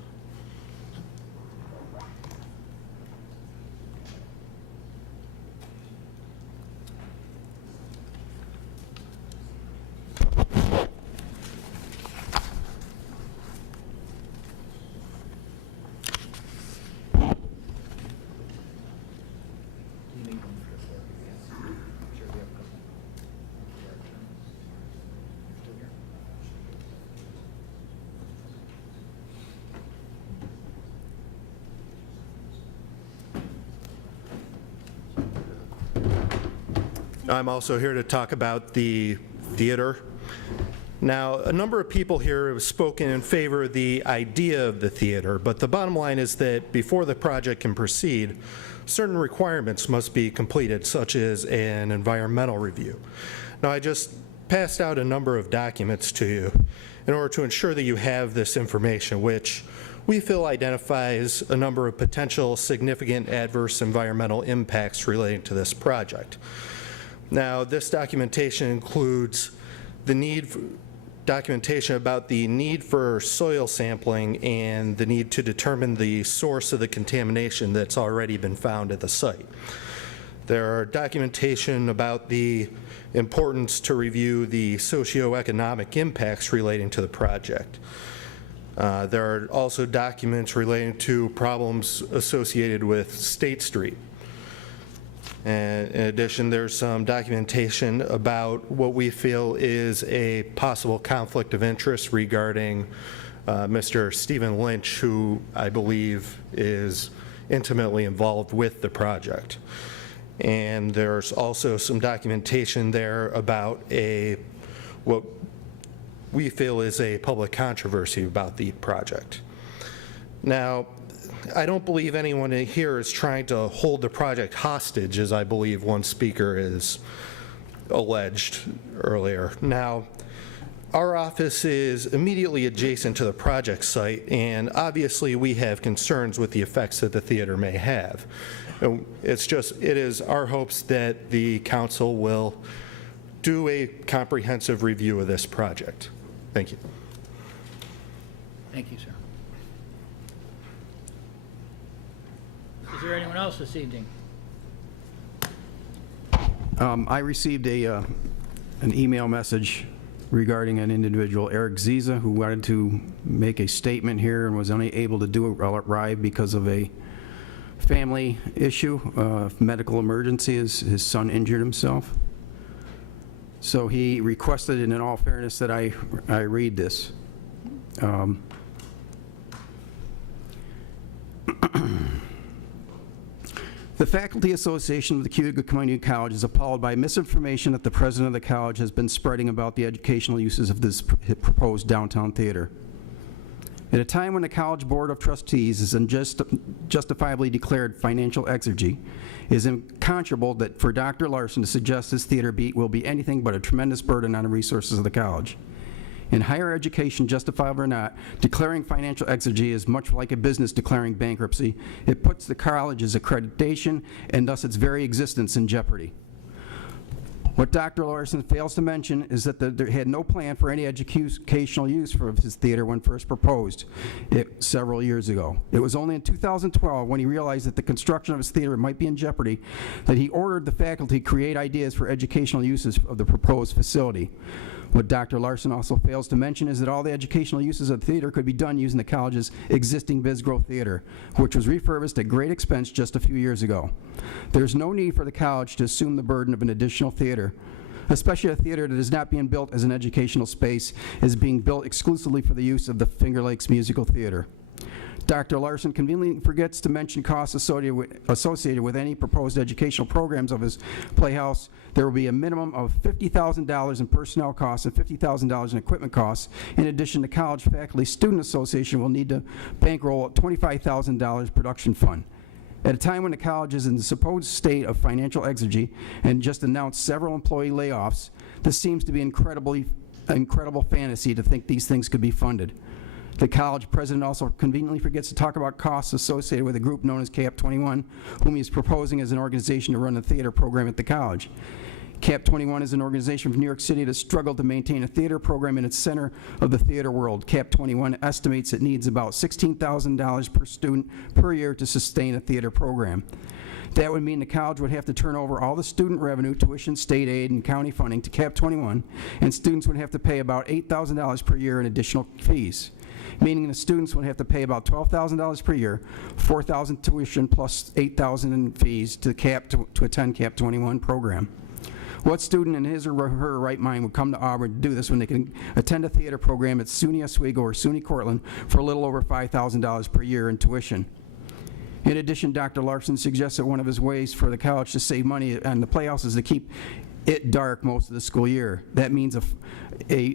I'm also here to talk about the theater. Now, a number of people here have spoken in favor of the idea of the theater, but the bottom line is that before the project can proceed, certain requirements must be completed, such as an environmental review. Now, I just passed out a number of documents to you in order to ensure that you have this information, which we feel identifies a number of potential significant adverse environmental impacts relating to this project. Now, this documentation includes the need for documentation about the need for soil sampling and the need to determine the source of the contamination that's already been found at the site. There are documentation about the importance to review the socioeconomic impacts relating to the project. There are also documents relating to problems associated with State Street. And in addition, there's some documentation about what we feel is a possible conflict of interest regarding Mr. Stephen Lynch, who I believe is intimately involved with the project. And there's also some documentation there about what we feel is a public controversy about the project. Now, I don't believe anyone here is trying to hold the project hostage, as I believe one speaker is alleged earlier. Now, our office is immediately adjacent to the project site, and obviously we have concerns with the effects that the theater may have. It is our hopes that the council will do a comprehensive review of this project. Thank you. Thank you, sir. Is there anyone else this evening? I received an email message regarding an individual, Eric Ziza, who wanted to make a statement here and was unable to do it while at RIVE because of a family issue, medical emergency. His son injured himself. So he requested, and in all fairness, that I read this. The Faculty Association of the Cayuga Community College is appalled by misinformation that the president of the college has been spreading about the educational uses of this proposed downtown theater. At a time when the College Board of Trustees is justifiably declared financial exergy, it is unconscionable that for Dr. Larson to suggest this theater will be anything but a tremendous burden on the resources of the college. In higher education, justifiable or not, declaring financial exergy is much like a business declaring bankruptcy. It puts the college's accreditation and thus its very existence in jeopardy. What Dr. Larson fails to mention is that there had no plan for any educational use for his theater when first proposed several years ago. It was only in 2012, when he realized that the construction of his theater might be in jeopardy, that he ordered the faculty to create ideas for educational uses of the proposed facility. What Dr. Larson also fails to mention is that all the educational uses of the theater could be done using the college's existing Bisgrove Theater, which was refurbished at great expense just a few years ago. There's no need for the college to assume the burden of an additional theater, especially a theater that is not being built as an educational space, is being built exclusively for the use of the Finger Lakes Musical Theater. Dr. Larson conveniently forgets to mention costs associated with any proposed educational programs of his playhouse. There will be a minimum of $50,000 in personnel costs and $50,000 in equipment costs. In addition, the College Faculty Student Association will need to bankroll a $25,000 production fund. At a time when the college is in the supposed state of financial exergy and just announced several employee layoffs, this seems to be incredible fantasy to think these things could be funded. The college president also conveniently forgets to talk about costs associated with a group known as CAP 21, whom he is proposing as an organization to run the theater program at the college. CAP 21 is an organization from New York City that has struggled to maintain a theater program in its center of the theater world. CAP 21 estimates it needs about $16,000 per student per year to sustain a theater program. That would mean the college would have to turn over all the student revenue, tuition, state aid, and county funding to CAP 21, and students would have to pay about $8,000 per year in additional fees, meaning the students would have to pay about $12,000 per year, $4,000 tuition plus $8,000 in fees to attend CAP 21 program. What student in his or her right mind would come to Auburn to do this when they can attend a theater program at SUNY Oswego or SUNY Cortland for a little over $5,000 per year in tuition? In addition, Dr. Larson suggests that one of his ways for the college to save money on the playhouse is to keep it dark most of the school year. That means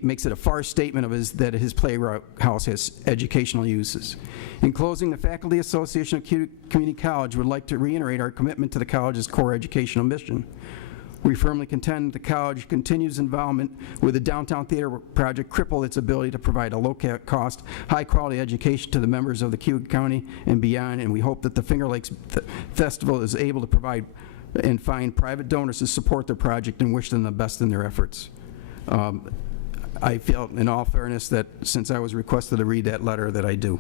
makes it a far statement of that his playhouse has educational uses. In closing, the Faculty Association of Community College would like to reiterate our commitment to the college's core educational mission. We firmly contend the college continues involvement with the downtown theater project cripple its ability to provide a low-cost, high-quality education to the members of the Cayuga County and beyond, and we hope that the Finger Lakes Festival is able to provide and find private donors to support their project and wish them the best in their efforts. I feel, in all fairness, that since I was requested to read that letter, that I do.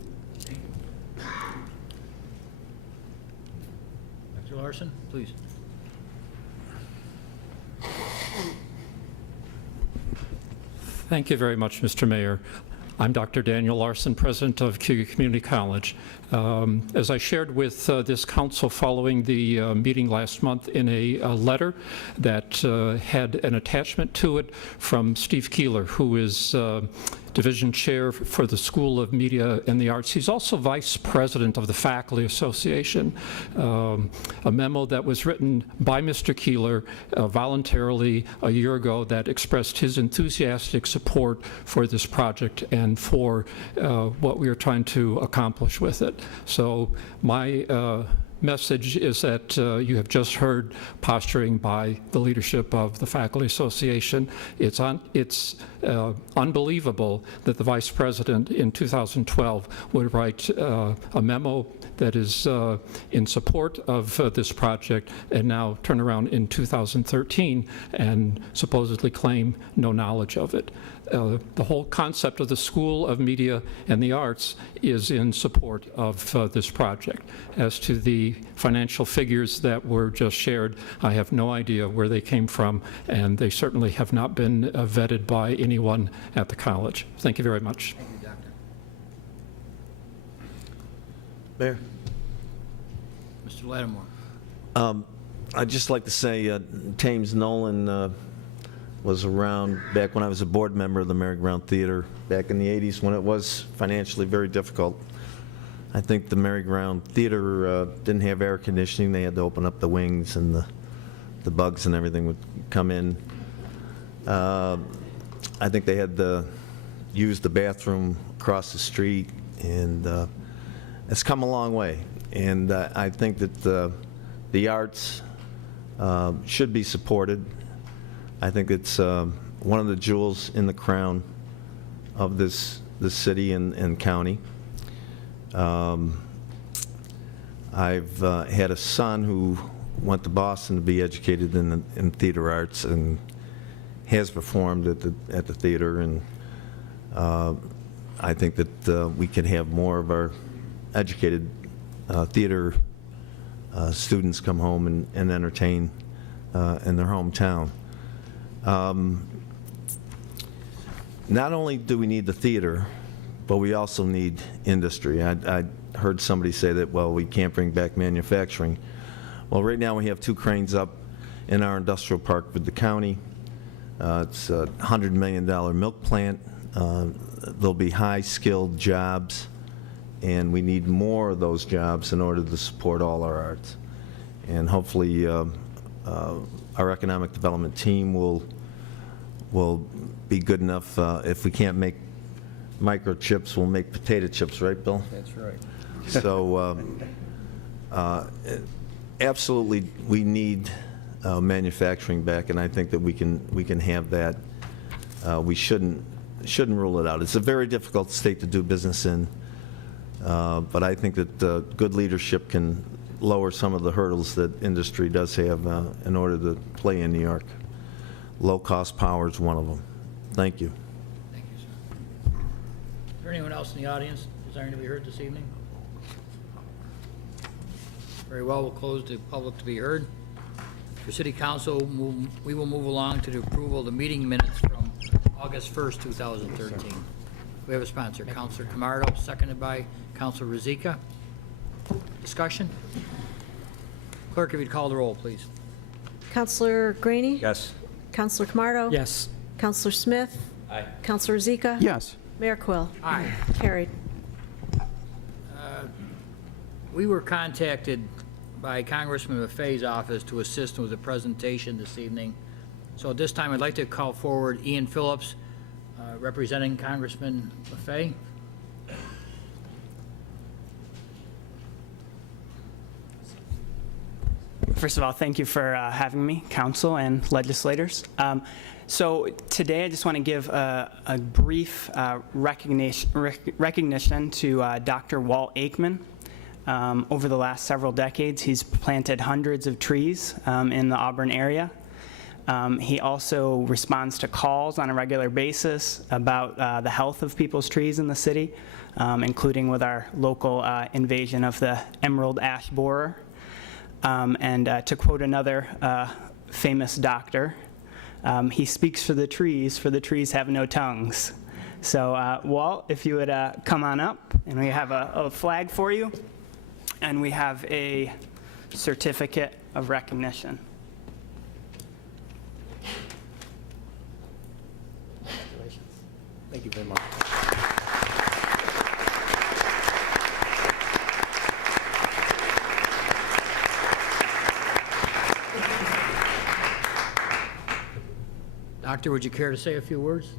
Dr. Larson, please. Thank you very much, Mr. Mayor. I'm Dr. Daniel Larson, president of Cayuga Community College. As I shared with this council following the meeting last month in a letter that had an attachment to it from Steve Keeler, who is division chair for the School of Media and the Arts. He's also vice president of the Faculty Association, a memo that was written by Mr. Keeler voluntarily a year ago that expressed his enthusiastic support for this project and for what we are trying to accomplish with it. So my message is that you have just heard posturing by the leadership of the Faculty Association. It's unbelievable that the Vice President in 2012 would write a memo that is in support of this project and now turn around in 2013 and supposedly claim no knowledge of it. The whole concept of the School of Media and the Arts is in support of this project. As to the financial figures that were just shared, I have no idea where they came from, and they certainly have not been vetted by anyone at the college. Thank you very much. Thank you, Doctor. Mayor? Mr. Lattimore. I'd just like to say James Nolan was around back when I was a board member of the Merry-Go-Round Theater back in the 80s when it was financially very difficult. I think the Merry-Go-Round Theater didn't have air conditioning. They had to open up the wings, and the bugs and everything would come in. I think they had to use the bathroom across the street, and it's come a long way. And I think that the arts should be supported. I think it's one of the jewels in the crown of this city and county. I've had a son who went to Boston to be educated in theater arts and has performed at the theater, and I think that we can have more of our educated theater students come home and entertain in their hometown. Not only do we need the theater, but we also need industry. I heard somebody say that, well, we can't bring back manufacturing. Well, right now we have 2 cranes up in our industrial park with the county. It's a $100 million milk plant. There'll be high-skilled jobs, and we need more of those jobs in order to support all our arts. And hopefully our economic development team will be good enough. If we can't make microchips, we'll make potato chips, right, Bill? That's right. So absolutely, we need manufacturing back, and I think that we can have that. We shouldn't rule it out. It's a very difficult state to do business in, but I think that good leadership can lower some of the hurdles that industry does have in order to play in New York. Low-cost power is one of them. Thank you. Thank you, sir. Is there anyone else in the audience desiring to be heard this evening? Very well, we'll close the public to be heard. For City Council, we will move along to the approval of the meeting minutes from August 1st, 2013. We have a sponsor, Councilor Camardo, seconded by Councilor Rizika. Discussion? Clerk, if you'd call the roll, please. Councilor Graney? Yes. Councilor Camardo? Yes. Councilor Smith? Aye. Councilor Zika? Yes. Mayor Quill? Aye. Carried. We were contacted by Congressman Maffei's office to assist with the presentation this evening. So at this time, I'd like to call forward Ian Phillips, representing Congressman Maffei. First of all, thank you for having me, council and legislators. So today I just want to give a brief recognition to Dr. Walt Aikman. Over the last several decades, he's planted hundreds of trees in the Auburn area. He also responds to calls on a regular basis about the health of people's trees in the city, including with our local invasion of the emerald ash borer. And to quote another famous doctor, he speaks for the trees have no tongues. So Walt, if you would come on up, and we have a flag for you, and we have a certificate of recognition. Congratulations. Thank you very much. Doctor, would you care to say a few words?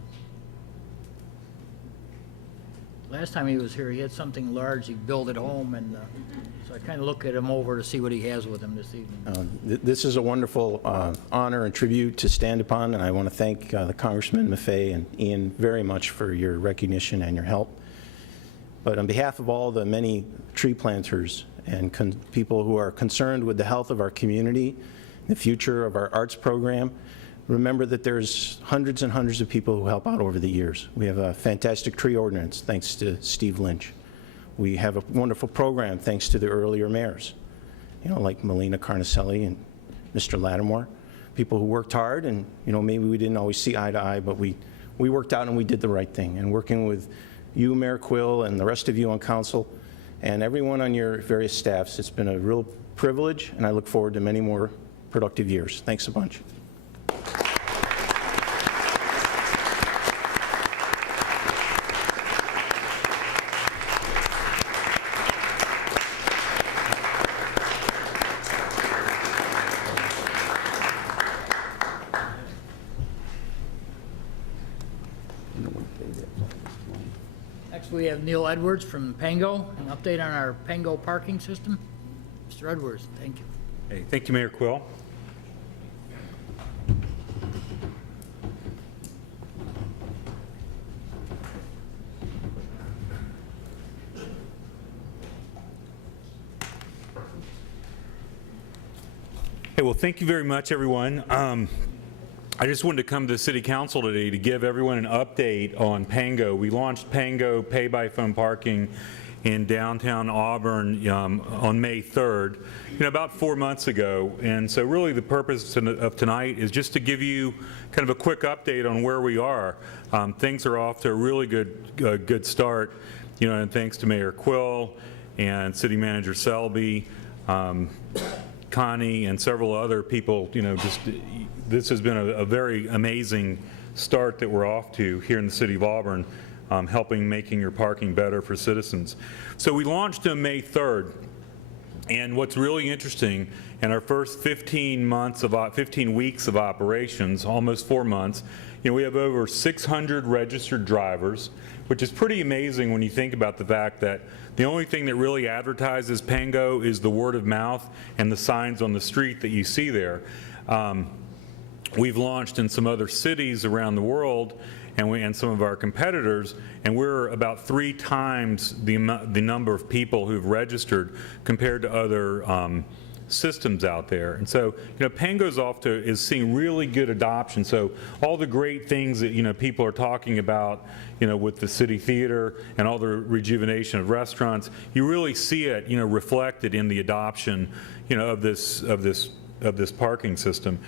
Last time he was here, he had something large he built at home, and so I kind of look at him over to see what he has with him this evening. This is a wonderful honor and tribute to stand upon, and I want to thank the Congressman Maffei and Ian very much for your recognition and your help. But on behalf of all the many tree planters and people who are concerned with the health of our community, the future of our arts program, remember that there's hundreds and hundreds of people who help out over the years. We have a fantastic tree ordinance, thanks to Steve Lynch. We have a wonderful program, thanks to the earlier mayors, like Melina Carnicelli and Mr. Lattimore, people who worked hard, and maybe we didn't always see eye to eye, but we worked out and we did the right thing. And working with you, Mayor Quill, and the rest of you on council, and everyone on your various staffs, it's been a real privilege, and I look forward to many more productive years. Thanks a bunch. Next, we have Neil Edwards from Pango, an update on our Pango parking system. Mr. Edwards, thank you. Hey, thank you, Mayor Quill. Hey, well, thank you very much, everyone. I just wanted to come to the City Council today to give everyone an update on Pango. We launched Pango pay-by-phone parking in downtown Auburn on May 3rd, about 4 months ago. And so really the purpose of tonight is just to give you kind of a quick update on where we are. Things are off to a really good start, and thanks to Mayor Quill and City Manager Selby, Connie, and several other people, this has been a very amazing start that we're off to here in the city of Auburn, helping making your parking better for citizens. So we launched on May 3rd, and what's really interesting, in our first 15 weeks of operations, almost 4 months, we have over 600 registered drivers, which is pretty amazing when you think about the fact that the only thing that really advertises Pango is the word of mouth and the signs on the street that you see there. We've launched in some other cities around the world, and some of our competitors, and we're about 3 times the number of people who've registered compared to other systems out there. And so, Pango's is seeing really good adoption. So all the great things that, people are talking about, with the city theater and all the rejuvenation of restaurants, you really see it, reflected in the adoption, of this parking system.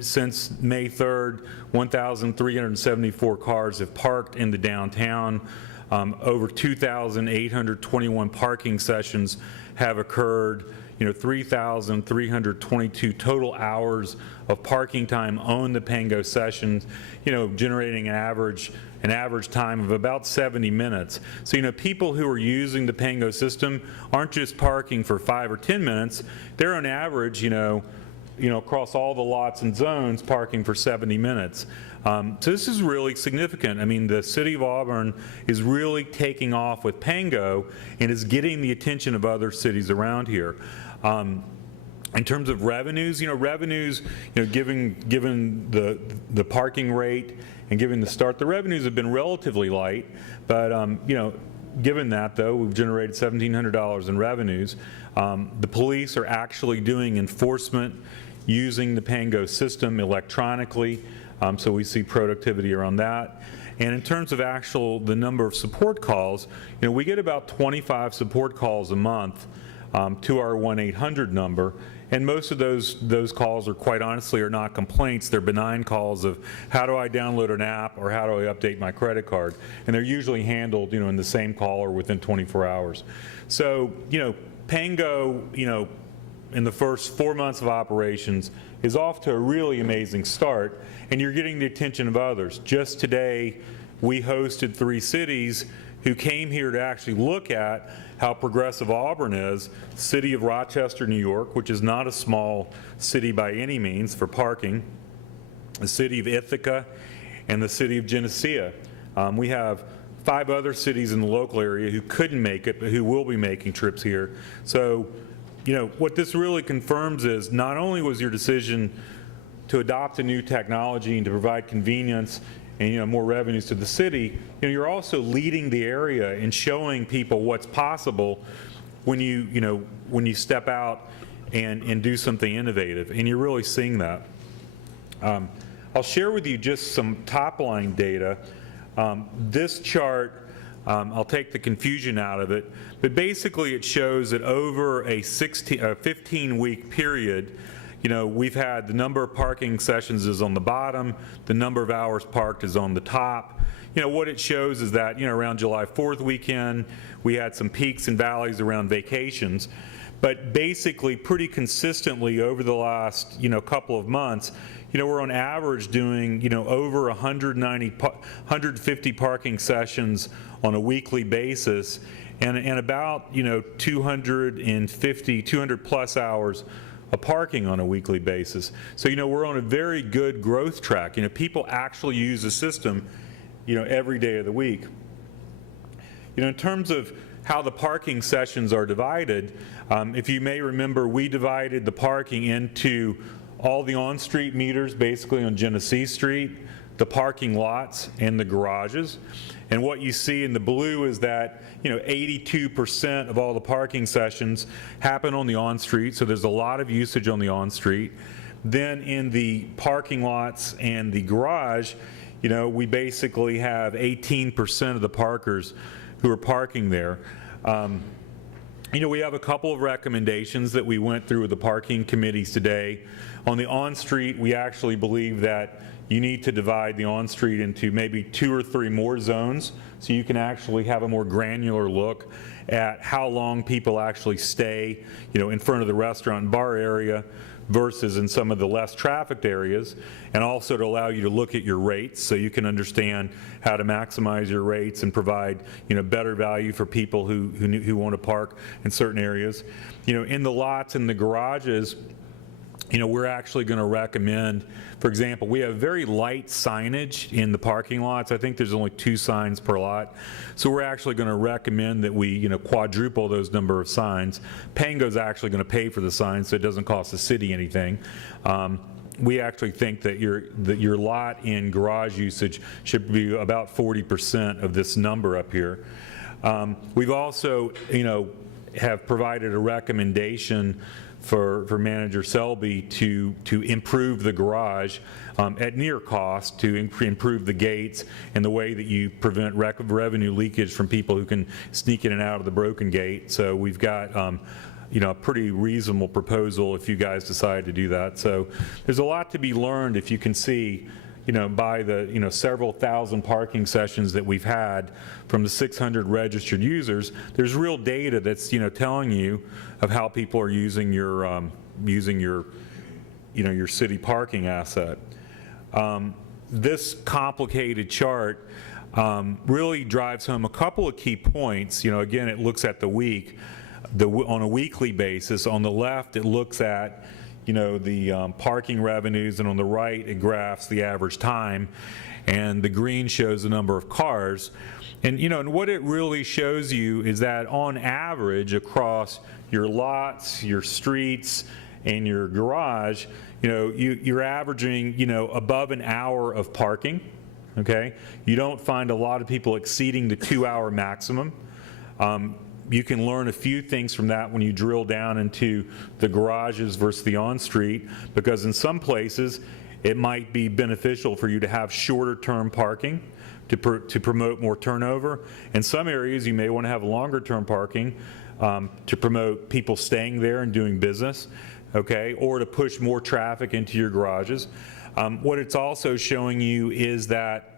Since May 3rd, 1,374 cars have parked in the downtown. Over 2,821 parking sessions have occurred. 3,322 total hours of parking time on the Pango sessions, generating an average time of about 70 minutes. So, people who are using the Pango system aren't just parking for 5 or 10 minutes. They're on average, across all the lots and zones, parking for 70 minutes. So this is really significant. I mean, the city of Auburn is really taking off with Pango and is getting the attention of other cities around here. In terms of revenues, given the parking rate and given the start, the revenues have been relatively light, but given that, though, we've generated $1,700 in revenues. The police are actually doing enforcement using the Pango system electronically, so we see productivity around that. And in terms of the number of support calls, we get about 25 support calls a month to our 1-800 number, and most of those calls are, quite honestly, are not complaints. They're benign calls of how do I download an app or how do I update my credit card, and they're usually handled in the same call or within 24 hours. So Pango in the first 4 months of operations is off to a really amazing start, and you're getting the attention of others. Just today, we hosted 3 cities who came here to actually look at how progressive Auburn is. City of Rochester, New York, which is not a small city by any means for parking, the city of Ithaca, and the city of Geneseo. We have 5 other cities in the local area who couldn't make it, but who will be making trips here. So, you know, what this really confirms is not only was your decision to adopt a new technology and to provide convenience and, you know, more revenues to the city, you know, you're also leading the area and showing people what's possible when when you step out and do something innovative, and you're really seeing that. I'll share with you just some top-line data. This chart, I'll take the confusion out of it, but basically it shows that over a 15-week period, you know, we've had the number of parking sessions is on the bottom, the number of hours parked is on the top. You know, what it shows is that, you know, around July 4th weekend, we had some peaks and valleys around vacations, but basically pretty consistently over the last, you know, couple of months, you know, we're on average doing, you know, over 150 parking sessions on a weekly basis, and about, you know, 200 plus hours of parking on a weekly basis. So, you know, we're on a very good growth track. You know, people actually use the system, you know, every day of the week. You know, in terms of how the parking sessions are divided, if you may remember, we divided the parking into all the on-street meters basically on Genesee Street, the parking lots, and the garages. And what you see in the blue is that, you know, 82% of all the parking sessions happen on the on-street, so there's a lot of usage on the on-street. Then in the parking lots and the garage, you know, we basically have 18% of the parkers who are parking there. You know, we have a couple of recommendations that we went through with the parking committees today. On the on-street, we actually believe that you need to divide the on-street into maybe 2 or 3 more zones so you can actually have a more granular look at how long people actually stay, you know, in front of the restaurant and bar area versus in some of the less trafficked areas, and also to allow you to look at your rates so you can understand how to maximize your rates and provide, you know, better value for people who want to park in certain areas. You know, in the lots and the garages, you know, we're actually going to recommend, for example, we have very light signage in the parking lots. I think there's only 2 signs per lot. So we're actually going to recommend that we, you know, quadruple those number of signs. Pango's actually going to pay for the signs, so it doesn't cost the city anything. We actually think that your lot in garage usage should be about 40% of this number up here. We've also, you know, have provided a recommendation for Manager Selby to improve the garage at near cost, to improve the gates and the way that you prevent revenue leakage from people who can sneak in and out of the broken gate. So we've got you know, a pretty reasonable proposal if you guys decide to do that. So there's a lot to be learned if you can see, you know, by the, you know, several thousand parking sessions that we've had from the 600 registered users, there's real data that's, you know, telling you of how people are using your, you know, your city parking asset. This complicated chart really drives home a couple of key points. You know, again, it looks at the week, on a weekly basis. On the left, it looks at, you know, the parking revenues, and on the right it graphs the average time, and the green shows the number of cars. And, you know, and what it really shows you is that on average across your lots, your streets, and your garage, you know, you're averaging, you know, above an hour of parking, okay? You don't find a lot of people exceeding the 2-hour maximum. You can learn a few things from that when you drill down into the garages versus the on-street, because in some places it might be beneficial for you to have shorter term parking to promote more turnover. In some areas you may want to have longer term parking to promote people staying there and doing business, okay, or to push more traffic into your garages. What it's also showing you is that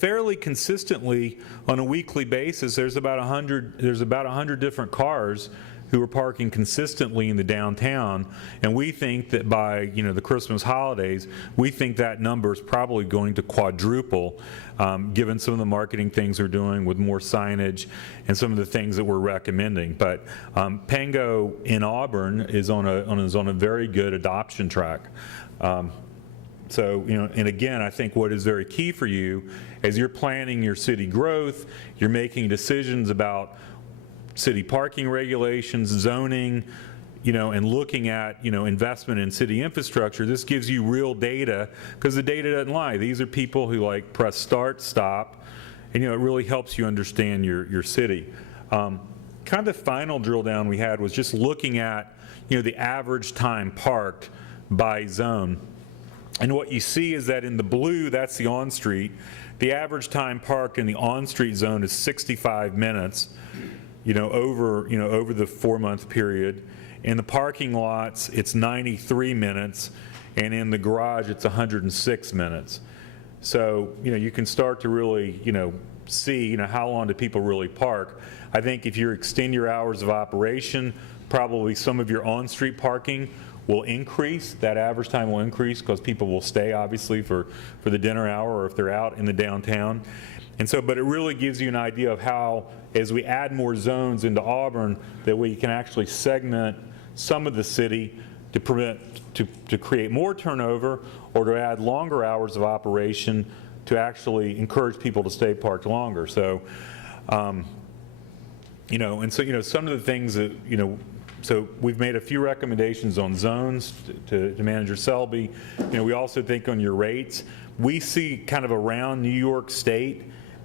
fairly consistently on a weekly basis, there's about 100 different cars who are parking consistently in the downtown, and we think that by the Christmas holidays, we think that number is probably going to quadruple, given some of the marketing things we're doing with more signage and some of the things that we're recommending. But Pango in Auburn is on a very good adoption track. So, and again, I think what is very key for you as you're planning your city growth, you're making decisions about city parking regulations, zoning, and looking at, investment in city infrastructure. This gives you real data, because the data doesn't lie. These are people who press start, stop, and, it really helps you understand your city. Kind of the final drill down we had was just looking at, the average time parked by zone. And what you see is that in the blue, that's the on-street. The average time parked in the on-street zone is 65 minutes, over the 4-month period. In the parking lots, it's 93 minutes, and in the garage, it's 106 minutes. So, you can start to really, see, how long do people really park. I think if you extend your hours of operation, probably some of your on-street parking will increase. That average time will increase because people will stay, obviously, for the dinner hour or if they're out in the downtown. And so, but it really gives you an idea of how, as we add more zones into Auburn, that we can actually segment some of the city to create more turnover, or to add longer hours of operation to actually encourage people to stay parked longer. So, and so, some of the things that, so we've made a few recommendations on zones to Manager Selby. We also think on your rates. We see kind of around New York State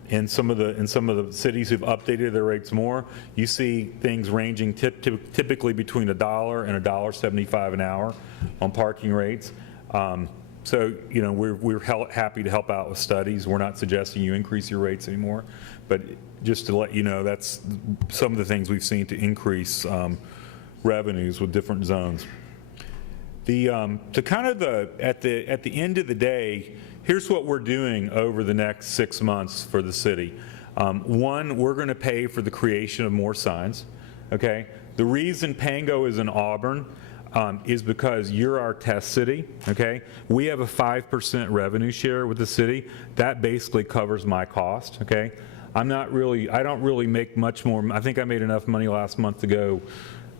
and some of the cities who've updated their rates more. You see things ranging typically between $1 and $1.75 an hour on parking rates. So we're happy to help out with studies. We're not suggesting you increase your rates anymore, but just to let you know, that's some of the things we've seen to increase revenues with different zones. To kind of at the end of the day, here's what we're doing over the next 6 months for the city. One, we're going to pay for the creation of more signs. Okay, the reason Pango is in Auburn is because you're our test city. Okay, we have a 5% revenue share with the city. That basically covers my cost. Okay, I don't really make much more. I think I made enough money last month to go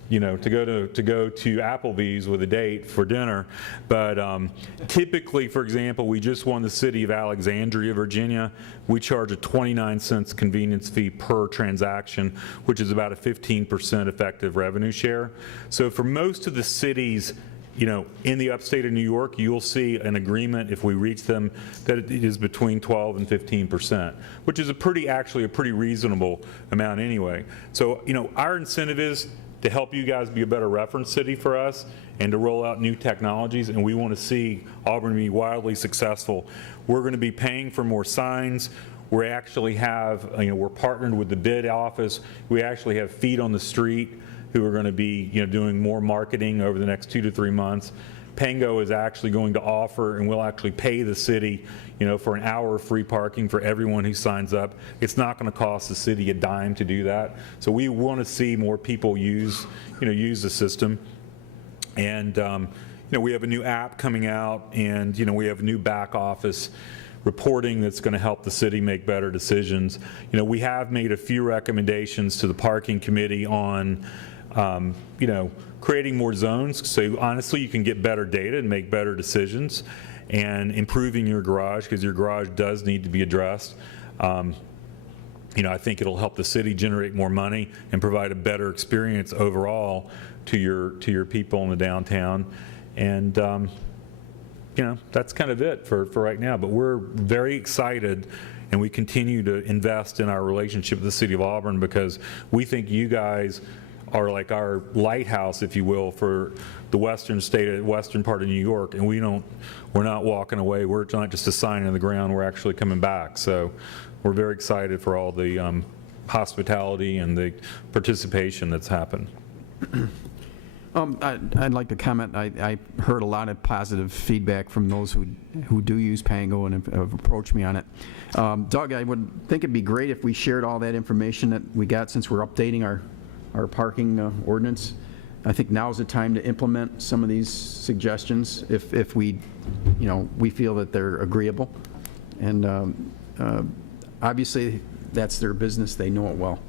to go to Applebee's with a date for dinner. But typically, for example, we just won the city of Alexandria, Virginia. We charge a 29-cent convenience fee per transaction, which is about a 15% effective revenue share. So for most of the cities, in the upstate of New York, you'll see an agreement, if we reach them, that it is between 12 and 15%, which is actually a pretty reasonable amount anyway. So, our incentive is to help you guys be a better reference city for us and to roll out new technologies, and we want to see Auburn be wildly successful. We're going to be paying for more signs. We actually have, we're partnered with the bid office. We actually have feet on the street who are going to be, doing more marketing over the next 2 to 3 months. Pango is actually going to offer, and we'll actually pay the city, for an hour of free parking for everyone who signs up. It's not going to cost the city a dime to do that. So we want to see more people use the system. And, we have a new app coming out, and, we have new back office reporting that's going to help the city make better decisions. We have made a few recommendations to the parking committee on, creating more zones, so honestly you can get better data and make better decisions, and improving your garage, because your garage does need to be addressed. I think it'll help the city generate more money and provide a better experience overall to your people in the downtown. And that's kind of it for right now, but we're very excited, and we continue to invest in our relationship with the city of Auburn, because we think you guys are like our lighthouse, if you will, for the western part of New York, and we're not walking away. We're not just a sign in the ground. We're actually coming back. So we're very excited for all the hospitality and the participation that's happened. I'd like to comment. I heard a lot of positive feedback from those who do use Pango and have approached me on it. Doug, I would think it'd be great if we shared all that information that we got, since we're updating our our parking ordinance. I think now's the time to implement some of these suggestions if we, we feel that they're agreeable. And obviously, that's their business. They know it well.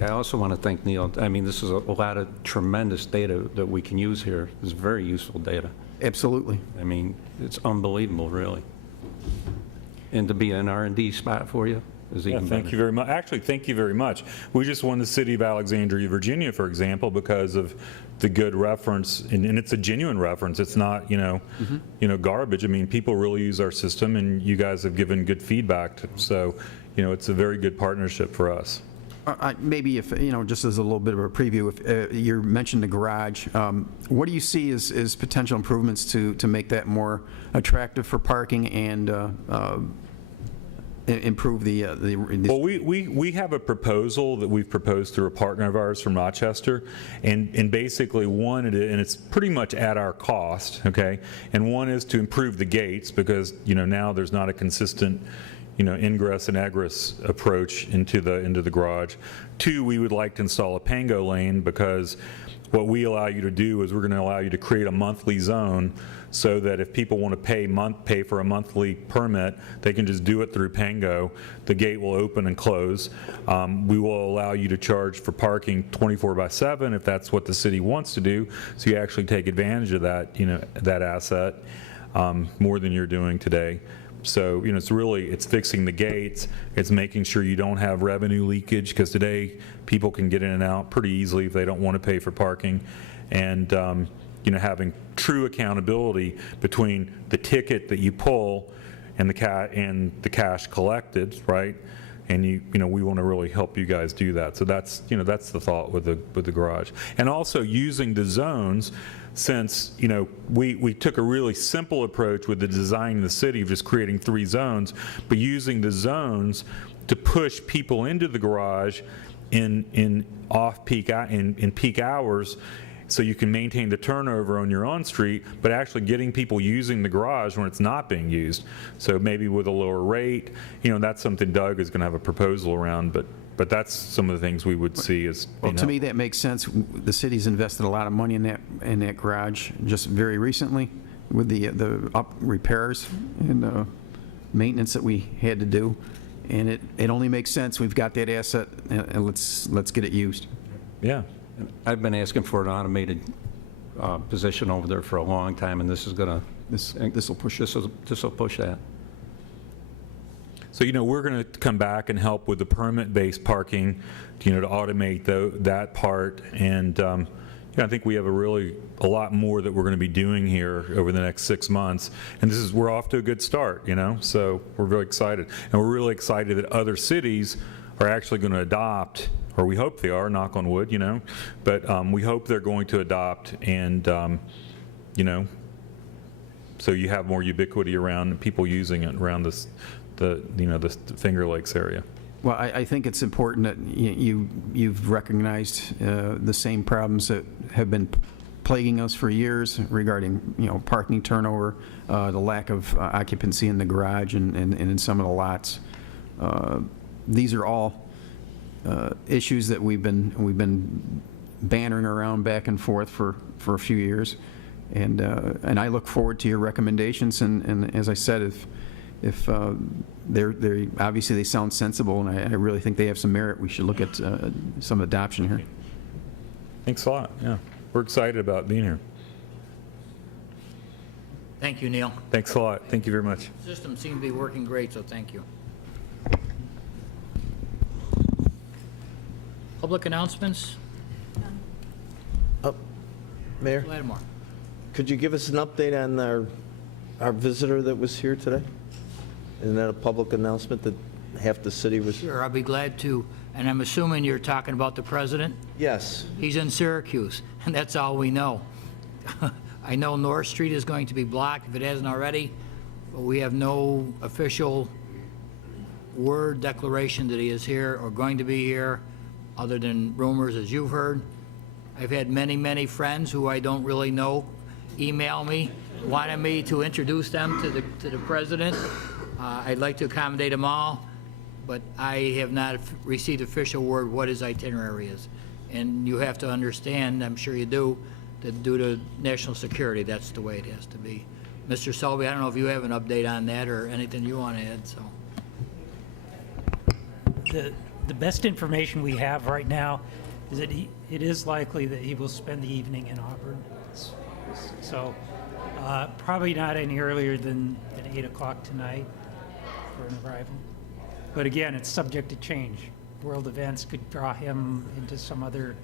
I also want to thank Neil. I mean, this is a lot of tremendous data that we can use here. It's very useful data. Absolutely. I mean, it's unbelievable, really. And to be an R&D spot for you is even better. Thank you very much. Actually, thank you very much. We just won the city of Alexandria, Virginia, for example, because of the good reference, and it's a genuine reference. It's not, garbage. I mean, people really use our system, and you guys have given good feedback. So, it's a very good partnership for us. Maybe if, just as a little bit of a preview, if you mentioned the garage, what do you see as potential improvements to make that more attractive for parking and improve the Well, we have a proposal that we've proposed through a partner of ours from Rochester, and basically and it's pretty much at our cost, okay? And one is to improve the gates because, now there's not a consistent ingress and egress approach into the garage. 2, we would like to install a Pango lane because what we allow you to do is we're going to allow you to create a monthly zone so that if people want to pay for a monthly permit, they can just do it through Pango. The gate will open and close. We will allow you to charge for parking 24/7 if that's what the city wants to do. So you actually take advantage of that, that asset more than you're doing today. So, it's fixing the gates. It's making sure you don't have revenue leakage because today people can get in and out pretty easily if they don't want to pay for parking. And, having true accountability between the ticket that you pull and the cash collected, right? And we want to really help you guys do that. So that's the thought with the garage. And also using the zones. Since, we took a really simple approach with the design in the city of just creating 3 zones, but using the zones to push people into the garage in off-peak, in peak hours, so you can maintain the turnover on your on-street, but actually getting people using the garage when it's not being used. So maybe with a lower rate, that's something Doug is going to have a proposal around, but that's some of the things we would see as, Well, to me, that makes sense. The city's invested a lot of money in that garage just very recently with the repairs and maintenance that we had to do. And it only makes sense. We've got that asset, and let's get it used. Yeah. I've been asking for an automated position over there for a long time, and this is going to, this will push that. So, we're going to come back and help with the permit-based parking, to automate that part. And, I think we have a lot more that we're going to be doing here over the next 6 months. And we're off to a good start, so we're very excited. And we're really excited that other cities are actually going to adopt, or we hope they are, knock on wood, but we hope they're going to adopt and, so you have more ubiquity around people using it around the Finger Lakes area. Well, I think it's important that you've recognized the same problems that have been plaguing us for years regarding, parking turnover, the lack of occupancy in the garage and in some of the lots. These are all issues that we've been bantering around back and forth for a few years, and I look forward to your recommendations. And as I said, if they're obviously they sound sensible, and I really think they have some merit, we should look at some adoption here. Thanks a lot. Yeah, we're excited about being here. Thank you, Neil. Thanks a lot. Thank you very much. The system seems to be working great, so thank you. Public announcements? Mayor, Lattimore. could you give us an update on our visitor that was here today? Isn't that a public announcement that half the city was? Sure, I'll be glad to. And I'm assuming you're talking about the president? Yes. He's in Syracuse, and that's all we know. I know North Street is going to be blocked if it hasn't already, but we have no official word declaration that he is here or going to be here, other than rumors, as you've heard. I've had many, many friends who I don't really know email me, wanting me to introduce them to the president. I'd like to accommodate them all. but I have not received official word what his itinerary is. And you have to understand, I'm sure you do, that due to national security, that's the way it has to be. Mr. Selby, I don't know if you have an update on that or anything you want to add, so. The best information we have right now is that it is likely that he will spend the evening in Auburn. So probably not any earlier than 8 o'clock tonight for an arrival. But again, it's subject to change. World events could draw him into some other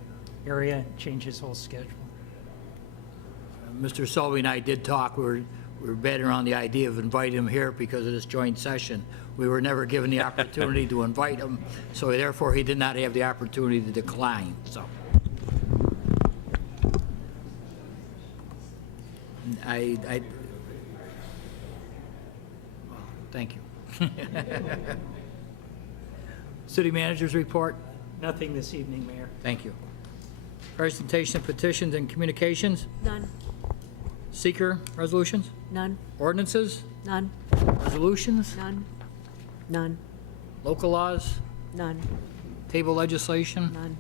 area and change his whole schedule. Mr. Selby and I did talk. We were batting around the idea of inviting him here because of this joint session. We were never given the opportunity to invite him, so therefore he did not have the opportunity to decline. So well, thank you. City Manager's report. Nothing this evening, Mayor. Thank you. Presentation of petitions and communications. None. Seeker resolutions. None. Ordinances. None. Resolutions. None. None. Local laws. None. Table legislation. None.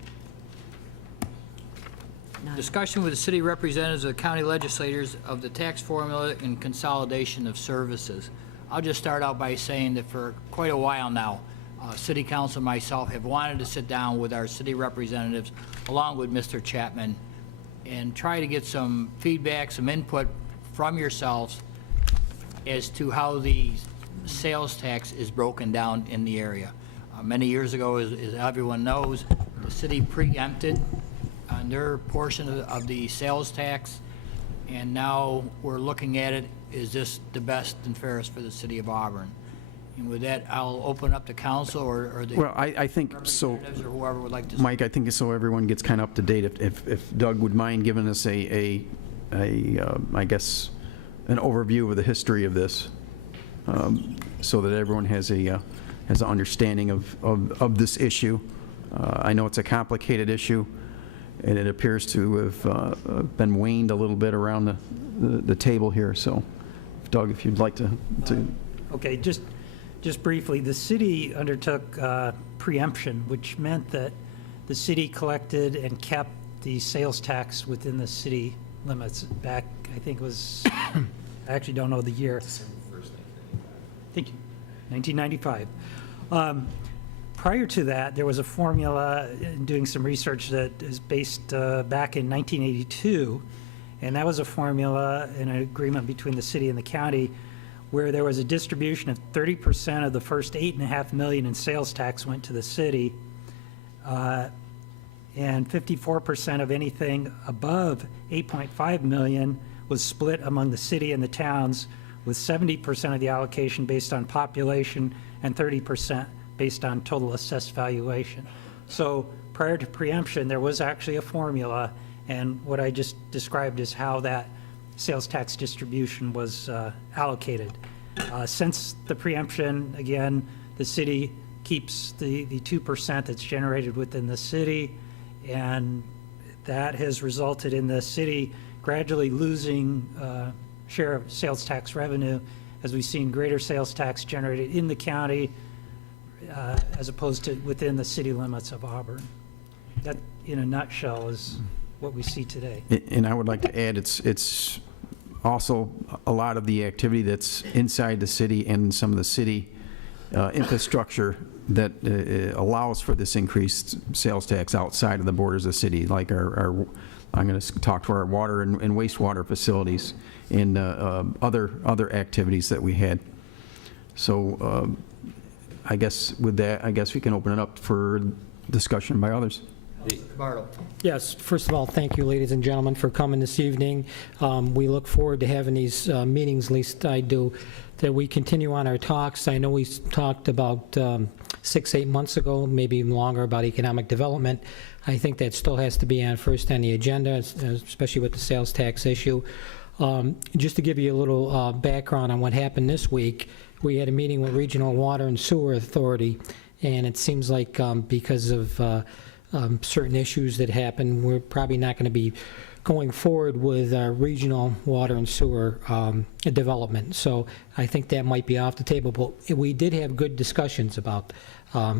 Discussion with the city representatives of the county legislators of the tax formula and consolidation of services. I'll just start out by saying that for quite a while now, City Council and myself have wanted to sit down with our city representatives, along with Mr. Chapman, and try to get some feedback, some input from yourselves as to how the sales tax is broken down in the area. Many years ago, as everyone knows, the city preempted on their portion of the sales tax, and now we're looking at it, is this the best and fairest for the city of Auburn? And with that, I'll open up to council or the Well, I think so. representatives or whoever would like to. Mike, I think so everyone gets kind of up to date, if Doug would mind giving us I guess, an overview of the history of this, so that everyone has an understanding of this issue. I know it's a complicated issue, and it appears to have been waned a little bit around the table here. So, Doug, if you'd like to. Okay, just briefly, the city undertook preemption, which meant that the city collected and kept the sales tax within the city limits back, I think it was, I actually don't know the year. Thank you, 1995. Prior to that, there was a formula in doing some research that is based back in 1982, and that was a formula in an agreement between the city and the county where there was a distribution of 30% of the first $8.5 million in sales tax went to the city, and 54% of anything above $8.5 million was split among the city and the towns, with 70% of the allocation based on population and 30% based on total assessed valuation. So prior to preemption, there was actually a formula, and what I just described is how that sales tax distribution was allocated. Since the preemption, again, the city keeps the 2% that's generated within the city, and that has resulted in the city gradually losing share of sales tax revenue as we've seen greater sales tax generated in the county as opposed to within the city limits of Auburn. That, in a nutshell, is what we see today. And I would like to add, it's also a lot of the activity that's inside the city and some of the city infrastructure that allows for this increased sales tax outside of the borders of the city, like I'm going to talk to our water and wastewater facilities and other activities that we had. So I guess with that, we can open it up for discussion by others. Yes, first of all, thank you, ladies and gentlemen, for coming this evening. We look forward to having these meetings, at least I do, that we continue on our talks. I know we talked about 6-8 months ago, maybe even longer, about economic development. I think that still has to be first on the agenda, especially with the sales tax issue. Just to give you a little background on what happened this week, we had a meeting with Regional Water and Sewer Authority, and it seems like because of certain issues that happened, we're probably not going to be going forward with regional water and sewer development. So I think that might be off the table, but we did have good discussions about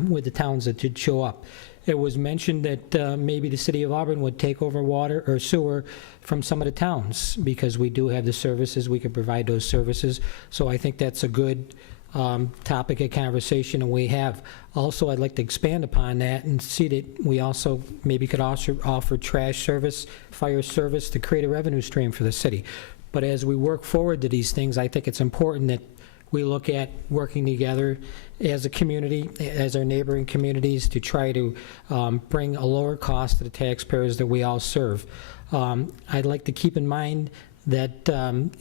with the towns that did show up. It was mentioned that maybe the city of Auburn would take over water or sewer from some of the towns, because we do have the services, we could provide those services. So I think that's a good topic of conversation, and we have. Also, I'd like to expand upon that and see that we also maybe could also offer trash service, fire service, to create a revenue stream for the city. But as we work forward to these things, I think it's important that we look at working together as a community, as our neighboring communities, to try to bring a lower cost to the taxpayers that we all serve. I'd like to keep in mind that,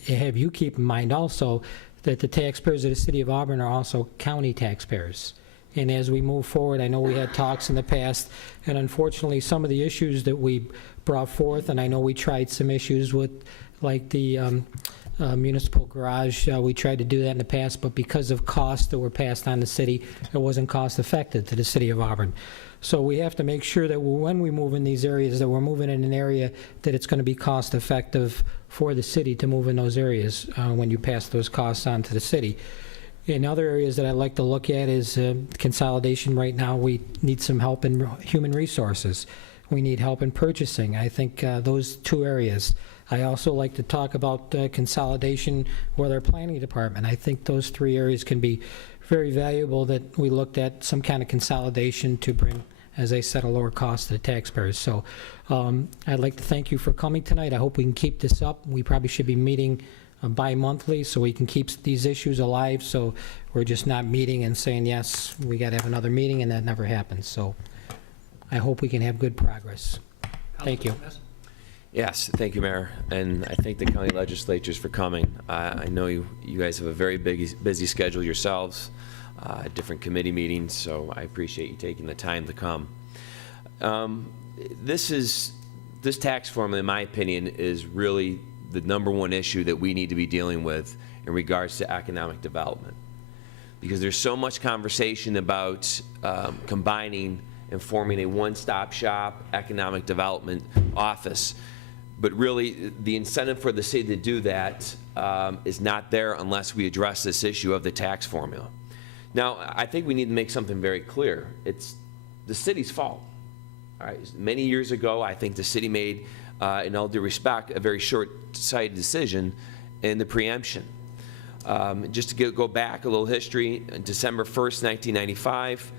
have you keep in mind also, that the taxpayers of the city of Auburn are also county taxpayers. And as we move forward, I know we had talks in the past, and unfortunately some of the issues that we brought forth, and I know we tried some issues with, like the municipal garage, we tried to do that in the past, but because of costs that were passed on the city, it wasn't cost effective to the city of Auburn. So we have to make sure that when we move in these areas, that we're moving in an area that it's going to be cost effective for the city to move in those areas when you pass those costs on to the city. In other areas that I'd like to look at is consolidation. Right now, we need some help in human resources. We need help in purchasing. I think those two areas. I also like to talk about consolidation with our planning department. I think those three areas can be very valuable, that we looked at some kind of consolidation to bring, as I said, a lower cost to the taxpayers. So I'd like to thank you for coming tonight. I hope we can keep this up. We probably should be meeting bi-monthly so we can keep these issues alive, so we're just not meeting and saying, yes, we got to have another meeting, and that never happens. So I hope we can have good progress. Thank you. Yes, thank you, Mayor, and I thank the county legislatures for coming. I know you guys have a very busy schedule yourselves, different committee meetings, so I appreciate you taking the time to come. This tax formula, in my opinion, is really the #1 issue that we need to be dealing with in regards to economic development, because there's so much conversation about combining and forming a one-stop shop economic development office. But really, the incentive for the city to do that is not there unless we address this issue of the tax formula. Now, I think we need to make something very clear. It's the city's fault. All right. Many years ago, I think the city made, in all due respect, a very short-sighted decision in the preemption. Just to go back a little history, December 1st, 1995,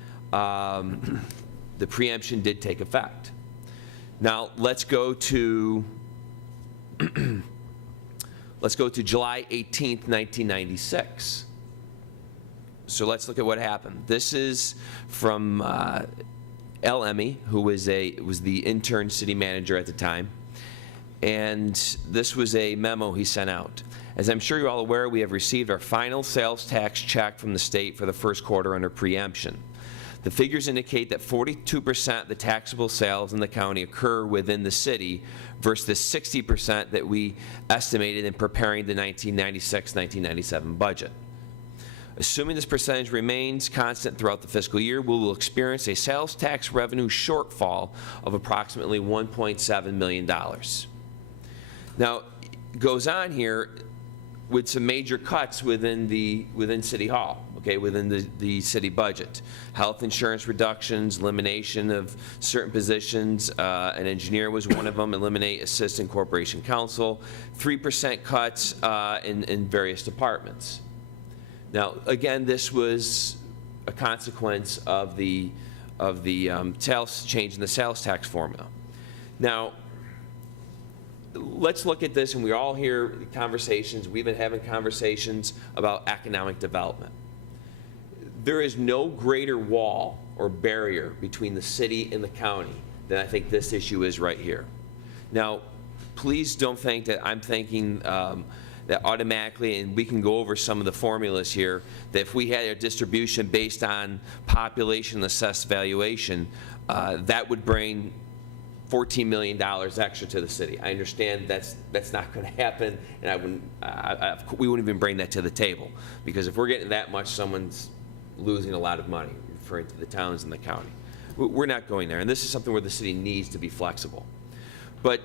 the preemption did take effect. Now, let's go to July 18th, 1996. So let's look at what happened. This is from L. Emmy, who was the intern city manager at the time, and this was a memo he sent out. As I'm sure you're all aware, we have received our final sales tax check from the state for the first quarter under preemption. The figures indicate that 42% of the taxable sales in the county occur within the city versus the 60% that we estimated in preparing the 1996-1997 budget. Assuming this percentage remains constant throughout the fiscal year, we will experience a sales tax revenue shortfall of approximately $1.7 million. Now, it goes on here with some major cuts within City Hall, okay, within the city budget. Health insurance reductions, elimination of certain positions, an engineer was one of them, eliminate assistant corporation counsel, 3% cuts in various departments. Now, again, this was a consequence of the sales change in the sales tax formula. Now, let's look at this, and we all hear conversations. We've been having conversations about economic development. There is no greater wall or barrier between the city and the county than I think this issue is right here. Now, please don't think that I'm thinking that automatically, and we can go over some of the formulas here, that if we had a distribution based on population assessed valuation, that would bring $14 million extra to the city. I understand that's not going to happen, and we wouldn't even bring that to the table, because if we're getting that much, someone's losing a lot of money, referring to the towns and the county. We're not going there, and this is something where the city needs to be flexible. But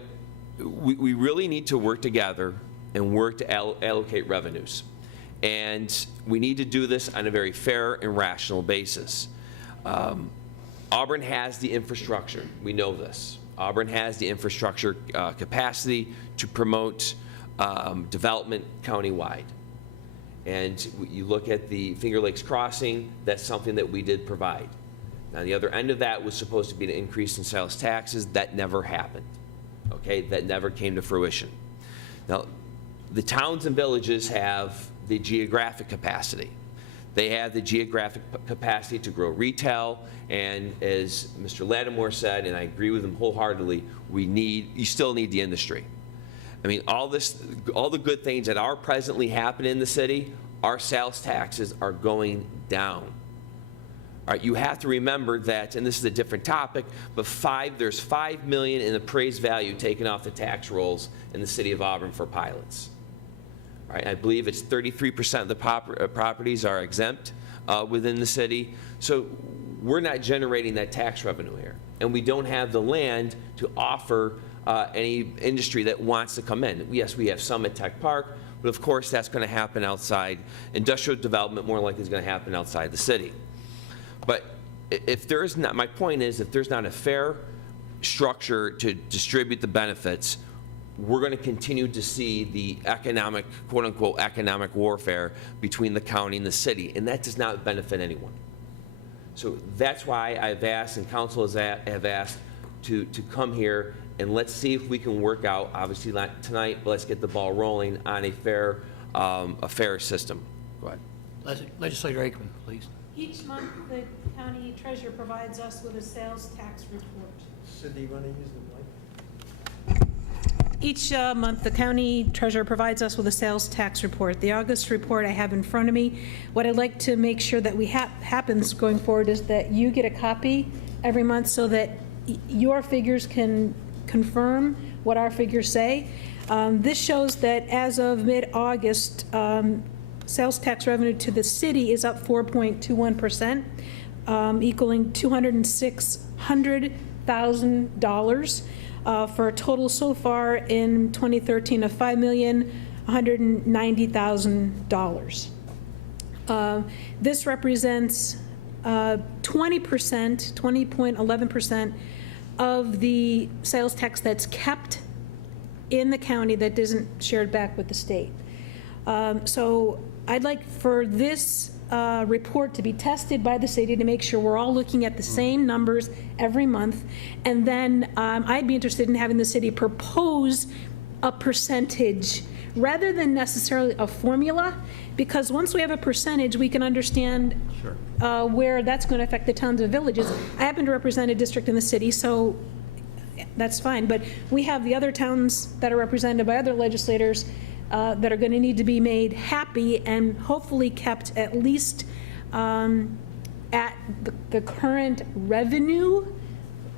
we really need to work together and work to allocate revenues. And we need to do this on a very fair and rational basis. Auburn has the infrastructure. We know this. Auburn has the infrastructure capacity to promote development countywide. And you look at the Finger Lakes Crossing, that's something that we did provide. Now, the other end of that was supposed to be an increase in sales taxes. That never happened. Okay, that never came to fruition. Now, the towns and villages have the geographic capacity. They have the geographic capacity to grow retail, and as Mr. Lattimore said, and I agree with him wholeheartedly, you still need the industry. I mean, all the good things that are presently happening in the city, our sales taxes are going down. All right, you have to remember that, and this is a different topic, but there's $5 million in appraised value taken off the tax rolls in the city of Auburn for pilots. All right, I believe it's 33% of the properties are exempt within the city. So we're not generating that tax revenue here. And we don't have the land to offer any industry that wants to come in. Yes, we have some at Tech Park, but of course that's going to happen outside. Industrial development more likely is going to happen outside the city. But if there is not, my point is, if there's not a fair structure to distribute the benefits, we're going to continue to see the economic, quote unquote, economic warfare between the county and the city, and that does not benefit anyone. So that's why I've asked, and council have asked to come here, and let's see if we can work out, obviously not tonight, but let's get the ball rolling on a fair system. Go ahead. Legislator Aikman, please. Each month, the county treasurer provides us with a sales tax report. Cindy, you want to use the mic? Each month, the county treasurer provides us with a sales tax report. The August report I have in front of me. What I'd like to make sure that happens going forward is that you get a copy every month so that your figures can confirm what our figures say. This shows that as of mid-August, sales tax revenue to the city is up 4.21%, equaling $206,000 for a total so far in 2013 of $5,190,000. This represents 20.11% of the sales tax that's kept in the county that isn't shared back with the state. So I'd like for this report to be tested by the city to make sure we're all looking at the same numbers every month. And then I'd be interested in having the city propose a percentage rather than necessarily a formula, because once we have a percentage, we can understand where that's going to affect the towns and villages. I happen to represent a district in the city, so that's fine. But we have the other towns that are represented by other legislators that are going to need to be made happy and hopefully kept at least at the current revenue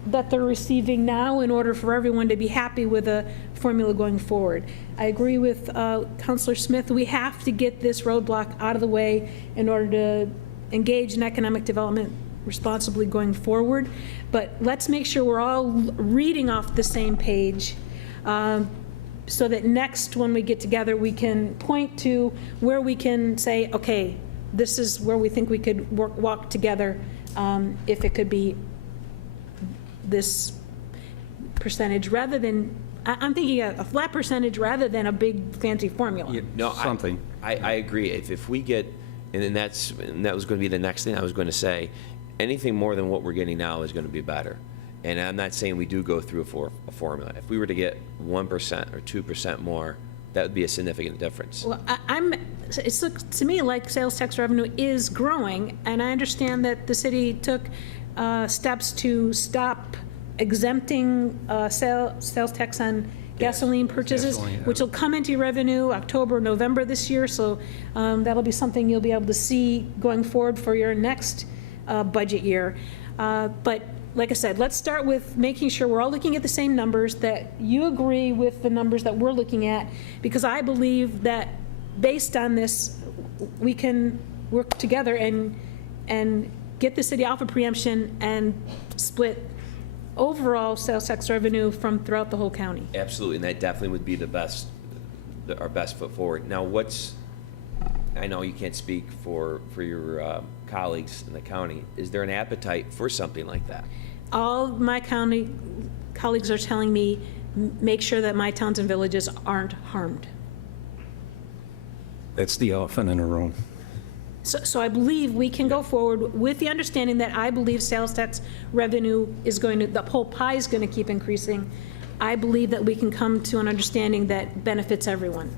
that they're receiving now in order for everyone to be happy with a formula going forward. I agree with Councilor Smith. We have to get this roadblock out of the way in order to engage in economic development responsibly going forward. But let's make sure we're all reading off the same page so that next when we get together, we can point to where we can say, okay, this is where we think we could walk together if it could be this percentage rather than, I'm thinking a flat percentage rather than a big fancy formula. No, something. I agree. If we get, and that was going to be the next thing I was going to say, anything more than what we're getting now is going to be better. And I'm not saying we do go through a formula. If we were to get 1% or 2% more, that would be a significant difference. Well, it looks to me like sales tax revenue is growing, and I understand that the city took steps to stop exempting sales tax on gasoline purchases, which will come into your revenue October, November this year. So that'll be something you'll be able to see going forward for your next budget year. But like I said, let's start with making sure we're all looking at the same numbers, that you agree with the numbers that we're looking at, because I believe that based on this, we can work together and get the city off of preemption and split overall sales tax revenue from throughout the whole county. Absolutely, and that definitely would be our best foot forward. Now, I know you can't speak for your colleagues in the county. Is there an appetite for something like that? All my county colleagues are telling me, make sure that my towns and villages aren't harmed. That's the elephant in the room. So I believe we can go forward with the understanding that I believe sales tax revenue is going to, the whole pie is going to keep increasing. I believe that we can come to an understanding that benefits everyone.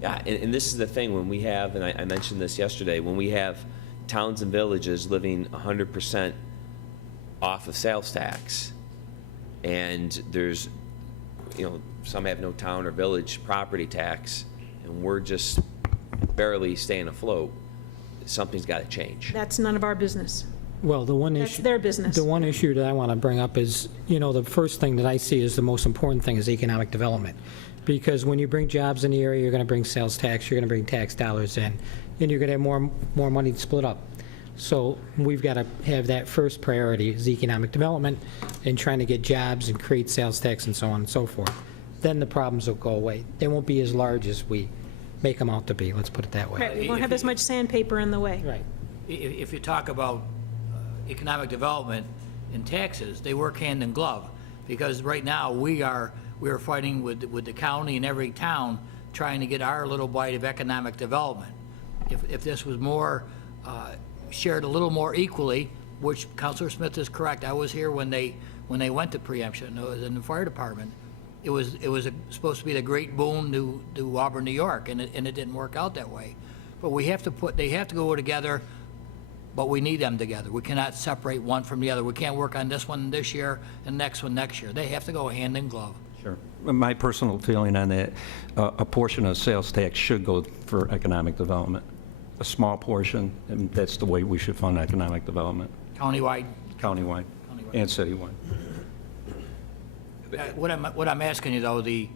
Yeah, and this is the thing, when we have, and I mentioned this yesterday, when we have towns and villages living 100% off of sales tax, and there's, some have no town or village property tax, and we're just barely staying afloat, something's got to change. That's none of our business. Well, the one That's issue, their business. the one issue that I want to bring up is, the first thing that I see is the most important thing is economic development. Because when you bring jobs in the area, you're going to bring sales tax, you're going to bring tax dollars in, and you're going to have more money to split up. So we've got to have that first priority is economic development and trying to get jobs and create sales tax and so on and so forth. Then the problems will go away. They won't be as large as we make them out to be, let's put it that way. Right, we won't have as much sandpaper in the way. Right. If you talk about economic development and taxes, they work hand in glove, because right now we are fighting with the county and every town trying to get our little bite of economic development. If this was more shared a little more equally, which Councilor Smith is correct, I was here when they went to preemption. It was in the fire department. It was supposed to be the great boon to Auburn, New York, and it didn't work out that way. But they have to go together, but we need them together. We cannot separate one from the other. We can't work on this one this year and next one next year. They have to go hand in glove. Sure. My personal feeling on that, a portion of sales tax should go for economic development. A small portion, and that's the way we should fund economic development. Countywide? Countywide and citywide. What I'm asking you, though, the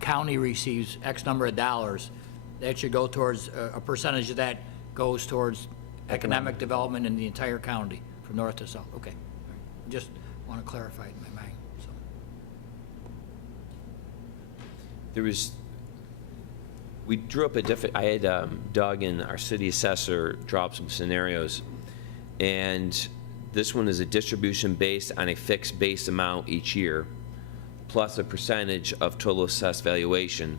county receives X number of dollars. That should go towards, a percentage of that goes towards economic development in the entire county, from north to south. Okay. All right. Just want to clarify it in my mind. So. We drew up I had Doug and our city assessor draw up some scenarios, and this one is a distribution based on a fixed base amount each year, plus a percentage of total assessed valuation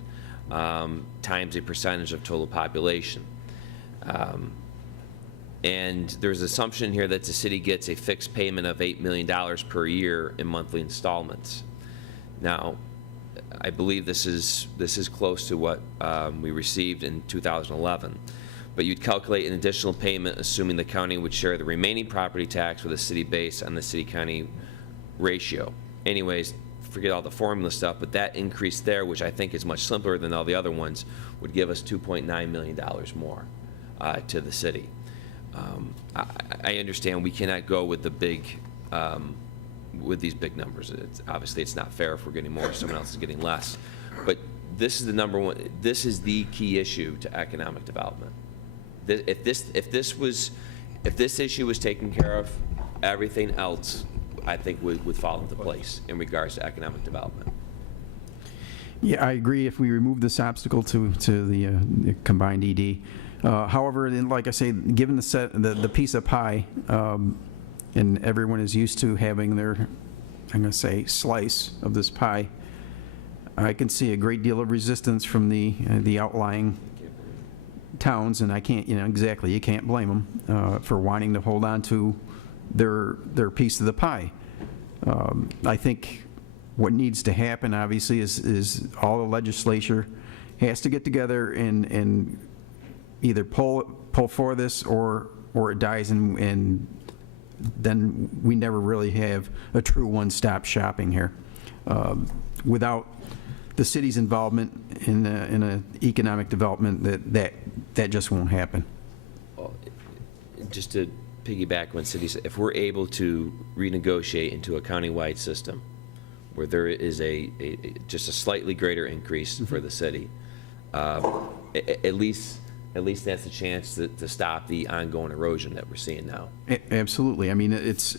times a percentage of total population. And there's an assumption here that the city gets a fixed payment of $8 million per year in monthly installments. Now, I believe this is close to what we received in 2011. But you'd calculate an additional payment assuming the county would share the remaining property tax with the city based on the city-county ratio. Anyways, forget all the formula stuff, but that increase there, which I think is much simpler than all the other ones, would give us $2.9 million more to the city. I understand we cannot go with the big with these big numbers. Obviously, it's not fair if we're getting more, someone else is getting less. But this is the number one, this is the key issue to economic development. If this issue was taken care of, everything else, I think, would fall into place in regards to economic development. Yeah, I agree if we remove this obstacle to the combined ED. However, like I say, given the piece of pie, and everyone is used to having their, I'm going to say, slice of this pie, I can see a great deal of resistance from the outlying towns, and I can't, exactly, you can't blame them for wanting to hold on to their piece of the pie. I think what needs to happen, obviously, is all the legislature has to get together and either pull for this or it dies, and then we never really have a true one-stop shopping here. Without the city's involvement in a economic development, that just won't happen. Well, just to piggyback on cities, if we're able to renegotiate into a countywide system where there is just a slightly greater increase for the city, at least at least that's a chance to stop the ongoing erosion that we're seeing now. Absolutely. I mean, it's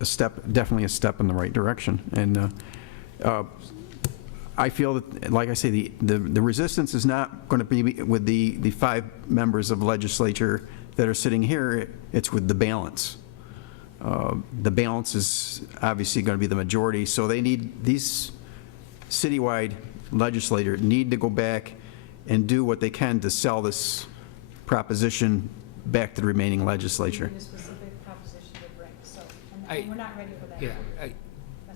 a step, definitely a step in the right direction. And I feel that, like I say, the resistance is not going to be with the 5 members of legislature that are sitting here. It's with the balance. The balance is obviously going to be the majority, so they need, these citywide legislators need to go back and do what they can to sell this proposition back to the remaining legislature. A specific proposition to bring, so, and we're not ready for that. Yeah,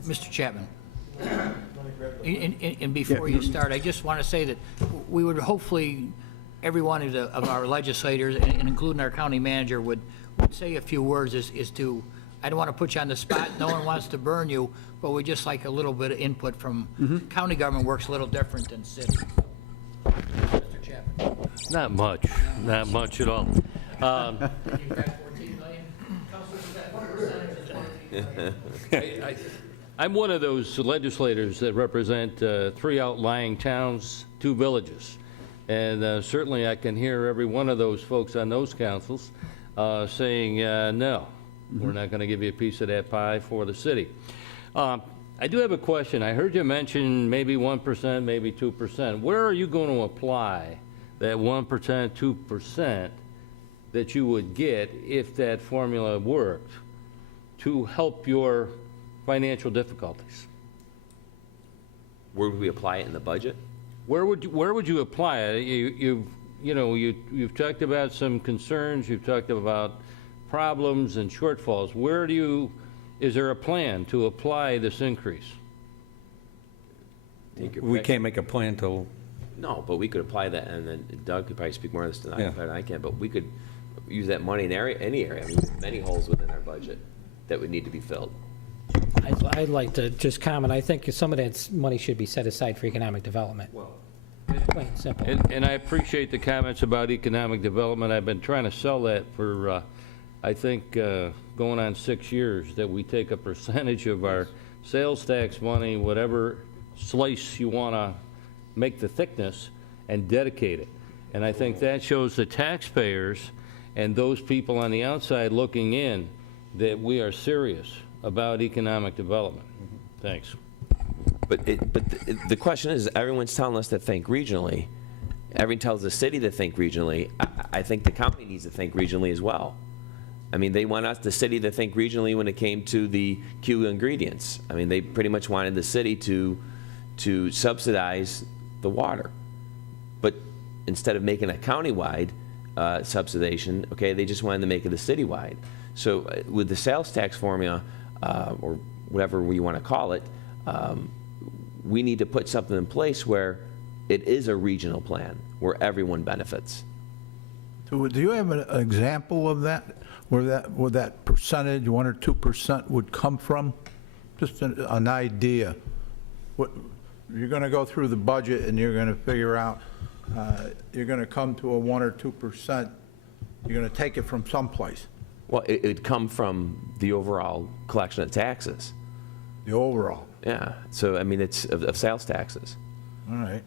Mr. Chapman. And before you start, I just want to say that we would hopefully, every one of our legislators, and including our county manager, would say a few words as to, I don't want to put you on the spot, no one wants to burn you, but we just like a little bit of input from, county government works a little different than city. Mr. Chapman. Not much at all. You've got 14 million? Councilor, is that what percentage? I'm one of those legislators that represent 3 outlying towns, 2 villages. And certainly I can hear every one of those folks on those councils saying, no, we're not going to give you a piece of that pie for the city. I do have a question. I heard you mention maybe 1%, maybe 2%. Where are you going to apply that 1%, 2% that you would get if that formula worked to help your financial difficulties? Where would we apply it in the budget? Where would you apply it? You've talked about some concerns, you've talked about problems and shortfalls. Is there a plan to apply this increase? We can't make a plan till... No, but we could apply that, and then Doug could probably speak more to this than I can, but we could use that money in any area. I mean, there's many holes within our budget that would need to be filled. I'd like to just comment. I think some of that money should be set aside for economic development. Plain and simple. And I appreciate the comments about economic development. I've been trying to sell that for, I think, going on 6 years, that we take a percentage of our sales tax money, whatever slice you want to make the thickness, and dedicate it. And I think that shows the taxpayers and those people on the outside looking in that we are serious about economic development. Thanks. But the question is, everyone's telling us to think regionally. Everyone tells the city to think regionally. I think the county needs to think regionally as well. I mean, they want the city to think regionally when it came to the Q ingredients. I mean, they pretty much wanted the city to subsidize the water. But instead of making a countywide subsidization, okay, they just wanted to make it a citywide. So with the sales tax formula, or whatever we want to call it, we need to put something in place where it is a regional plan, where everyone benefits. So do you have an example of that, where that percentage, 1 or 2%, would come from? Just an idea. You're going to go through the budget and you're going to figure out, you're going to come to a 1 or 2%, you're going to take it from someplace. Well, it'd come from the overall collection of taxes. The overall? Yeah. So, I mean, it's of sales taxes. All right.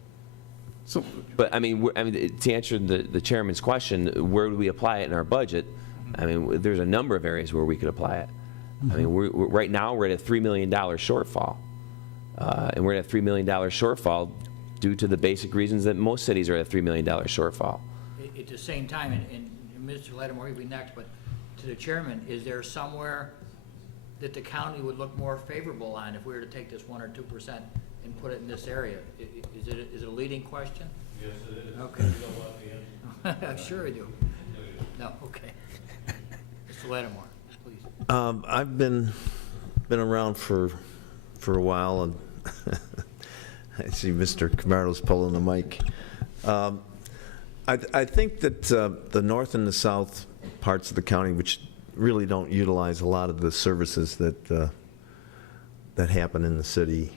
So, but, I mean, to answer the chairman's question, where do we apply it in our budget? I mean, there's a number of areas where we could apply it. I mean, right now, we're at a $3 million shortfall. And we're at a $3 million shortfall due to the basic reasons that most cities are at a $3 million shortfall. At the same time, and Mr. Lattimore, you'll be next, but to the chairman, is there somewhere that the county would look more favorable on if we were to take this 1 or 2% and put it in this area? Is it a leading question? Yes, it is. Okay. I'm sure I do. No, okay. Mr. Lattimore, please. I've been around for a while, and I see Mr. Camardo's pulling the mic. I think that the north and the south parts of the county, which really don't utilize a lot of the services that happen in the city,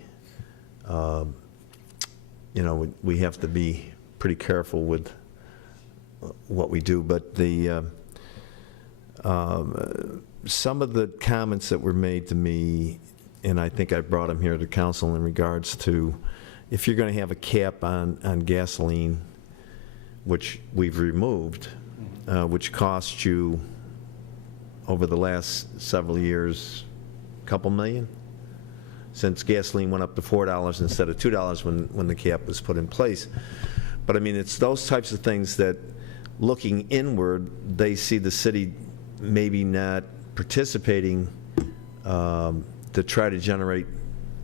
we have to be pretty careful with what we do. But some of the comments that were made to me, and I think I brought them here to council in regards to, if you're going to have a cap on gasoline, which we've removed, which cost you, over the last several years, a couple million? Since gasoline went up to $4 instead of $2 when the cap was put in place. But I mean, it's those types of things that, looking inward, they see the city maybe not participating to try to generate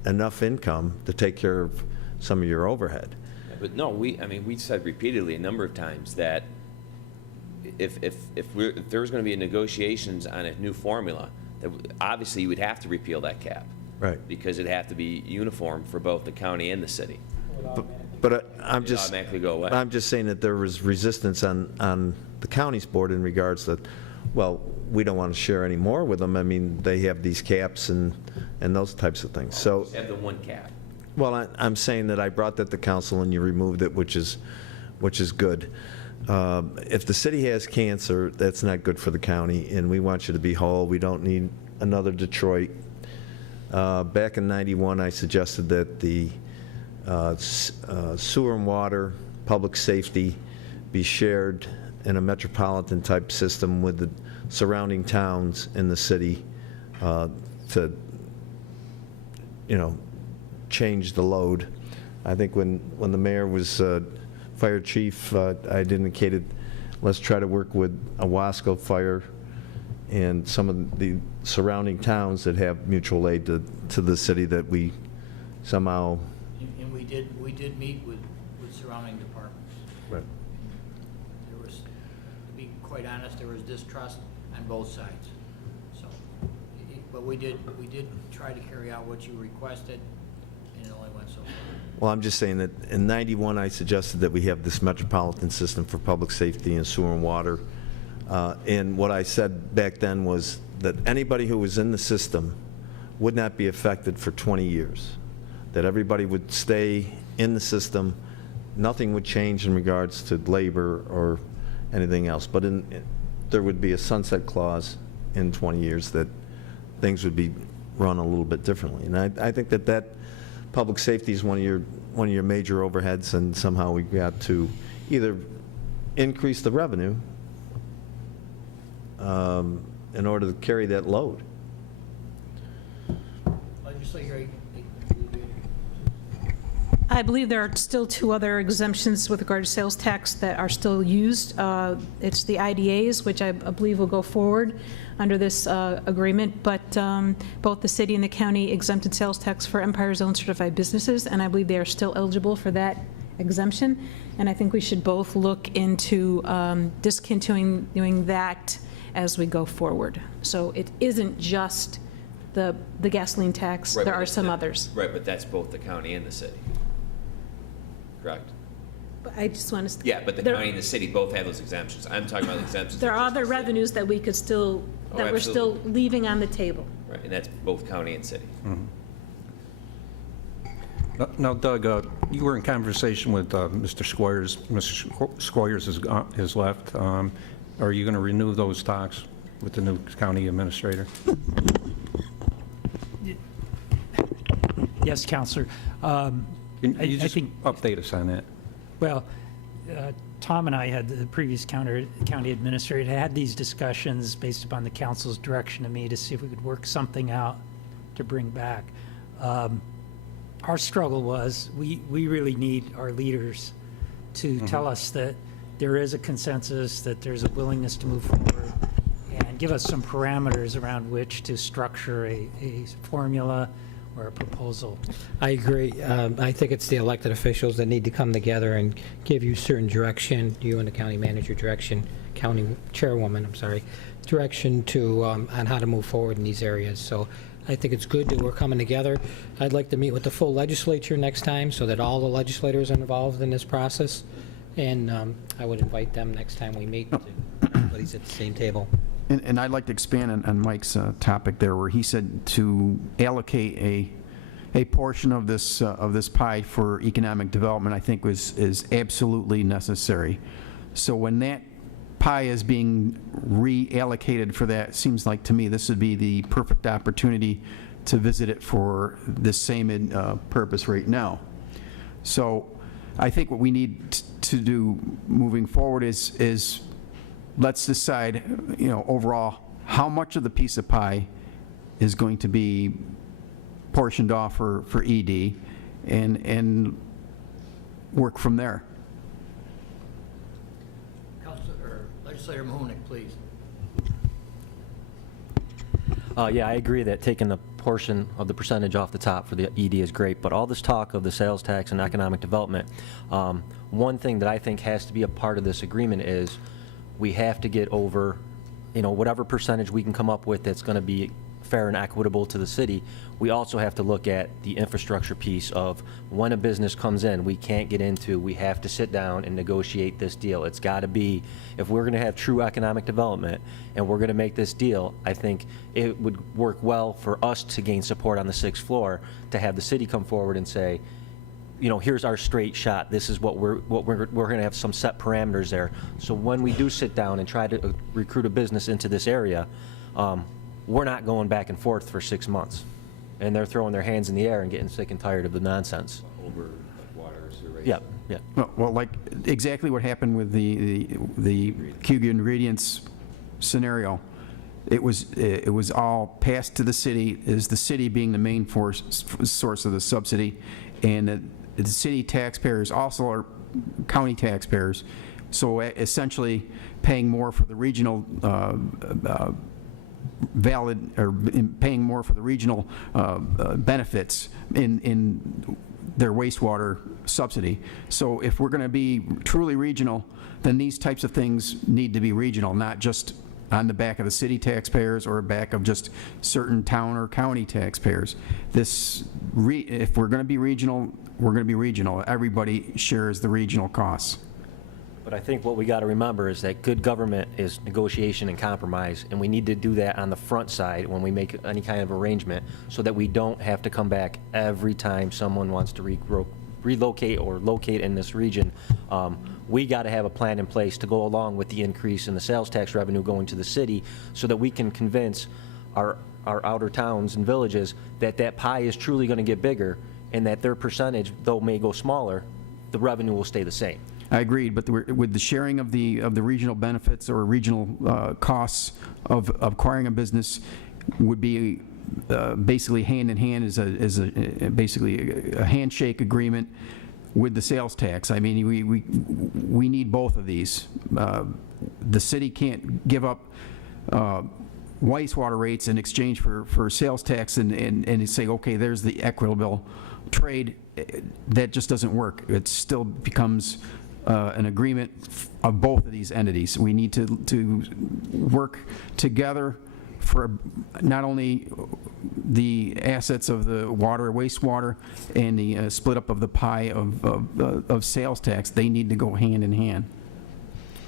enough income to take care of some of your overhead. Yeah, but no, I mean, we said repeatedly a number of times that if there was going to be negotiations on a new formula, that obviously you would have to repeal that cap. Right. Because it'd have to be uniform for both the county and the city. But I'm just, automatically go away. I'm just saying that there was resistance on the county's board in regards to, well, we don't want to share any more with them. I mean, they have these caps and those types of things. So, Just have the one cap. well, I'm saying that I brought that to council and you removed it, which is good. If the city has cancer, that's not good for the county, and we want you to be whole. We don't need another Detroit. Back in '91, I suggested that the sewer and water, public safety be shared in a metropolitan-type system with the surrounding towns in the city to, change the load. I think when the mayor was fire chief, I'd indicated, let's try to work with Owasco Fire and some of the surrounding towns that have mutual aid to the city, that we somehow. And we did meet with surrounding departments. Right. There was, to be quite honest, there was distrust on both sides. So, but we did try to carry out what you requested, and it only went so far. Well, I'm just saying that in '91, I suggested that we have this metropolitan system for public safety and sewer and water. And what I said back then was that anybody who was in the system would not be affected for 20 years, that everybody would stay in the system, nothing would change in regards to labor or anything else, but there would be a sunset clause in 20 years that things would be run a little bit differently. And I think that public safety is one of your major overheads, and somehow we got to either increase the revenue in order to carry that load. Legislator, I believe there are still two other exemptions with regard to sales tax that are still used. It's the IDAs, which I believe will go forward under this agreement, but both the city and the county exempted sales tax for Empire Zone certified businesses, and I believe they are still eligible for that exemption. And I think we should both look into discontinuing that as we go forward. So it isn't just the gasoline tax, Right, there but are some others. Right, but that's both the county and the city. Correct? But I just want to. Yeah, but the county and the city both have those exemptions. I'm talking about the exemptions. There that are just other the city. revenues that we could still, Oh, that we're still absolutely. leaving on the table. Right, and that's both county and city. Now, Doug, you were in conversation with Mr. Squires. Mr. Squires has left. Are you going to renew those talks with the new county administrator? Yes, Counselor. Can you just update us on that? Well, Tom and I had, the previous county administrator, had these discussions based upon the council's direction to me to see if we could work something out to bring back. Our struggle was, we really need our leaders to tell us that there is a consensus, that there's a willingness to move forward, and give us some parameters around which to structure a formula or a proposal. I agree. I think it's the elected officials that need to come together and give you certain direction, you and the county manager direction, county chairwoman, I'm sorry, direction to, on how to move forward in these areas. So I think it's good that we're coming together. I'd like to meet with the full legislature next time so that all the legislators are involved in this process. And I would invite them next time we meet, everybody's at the same table. And I'd like to expand on Mike's topic there, where he said to allocate a portion of this pie for economic development, I think is absolutely necessary. So when that pie is being reallocated for that, it seems like to me this would be the perfect opportunity to visit it for this same purpose right now. So I think what we need to do moving forward is let's decide, overall, how much of the piece of pie is going to be portioned off for ED, and work from there. Legislator Mahonik, please. Yeah, I agree that taking the portion of the percentage off the top for the ED is great, but all this talk of the sales tax and economic development, one thing that I think has to be a part of this agreement is we have to get over, whatever percentage we can come up with that's going to be fair and equitable to the city. We also have to look at the infrastructure piece of when a business comes in, we can't get into, we have to sit down and negotiate this deal. It's got to be, if we're going to have true economic development and we're going to make this deal, I think it would work well for us to gain support on the 6th floor to have the city come forward and say, here's our straight shot. This is what we're going to have some set parameters there. So when we do sit down and try to recruit a business into this area, we're not going back and forth for 6 months. And they're throwing their hands in the air and getting sick and tired of the nonsense. Over water, sewage. Yeah. Well, like exactly what happened with the Cuga Ingredients scenario. It was all passed to the city, as the city being the main source of the subsidy, and the city taxpayers also are county taxpayers, so essentially paying more for the regional paying more for the regional benefits in their wastewater subsidy. So if we're going to be truly regional, then these types of things need to be regional, not just on the back of the city taxpayers or back of just certain town or county taxpayers. If we're going to be regional, we're going to be regional. Everybody shares the regional costs. But I think what we got to remember is that good government is negotiation and compromise, and we need to do that on the front side when we make any kind of arrangement so that we don't have to come back every time someone wants to relocate or locate in this region. We got to have a plan in place to go along with the increase in the sales tax revenue going to the city so that we can convince our outer towns and villages that that pie is truly going to get bigger and that their percentage, though may go smaller, the revenue will stay the same. I agreed, but with the sharing of the regional benefits or regional costs of acquiring a business would be basically hand in hand as basically a handshake agreement with the sales tax. I mean, we need both of these. The city can't give up wastewater rates in exchange for sales tax and say, okay, there's the equitable trade. That just doesn't work. It still becomes an agreement of both of these entities. We need to work together for not only the assets of the water, wastewater, and the split up of the pie of sales tax. They need to go hand in hand.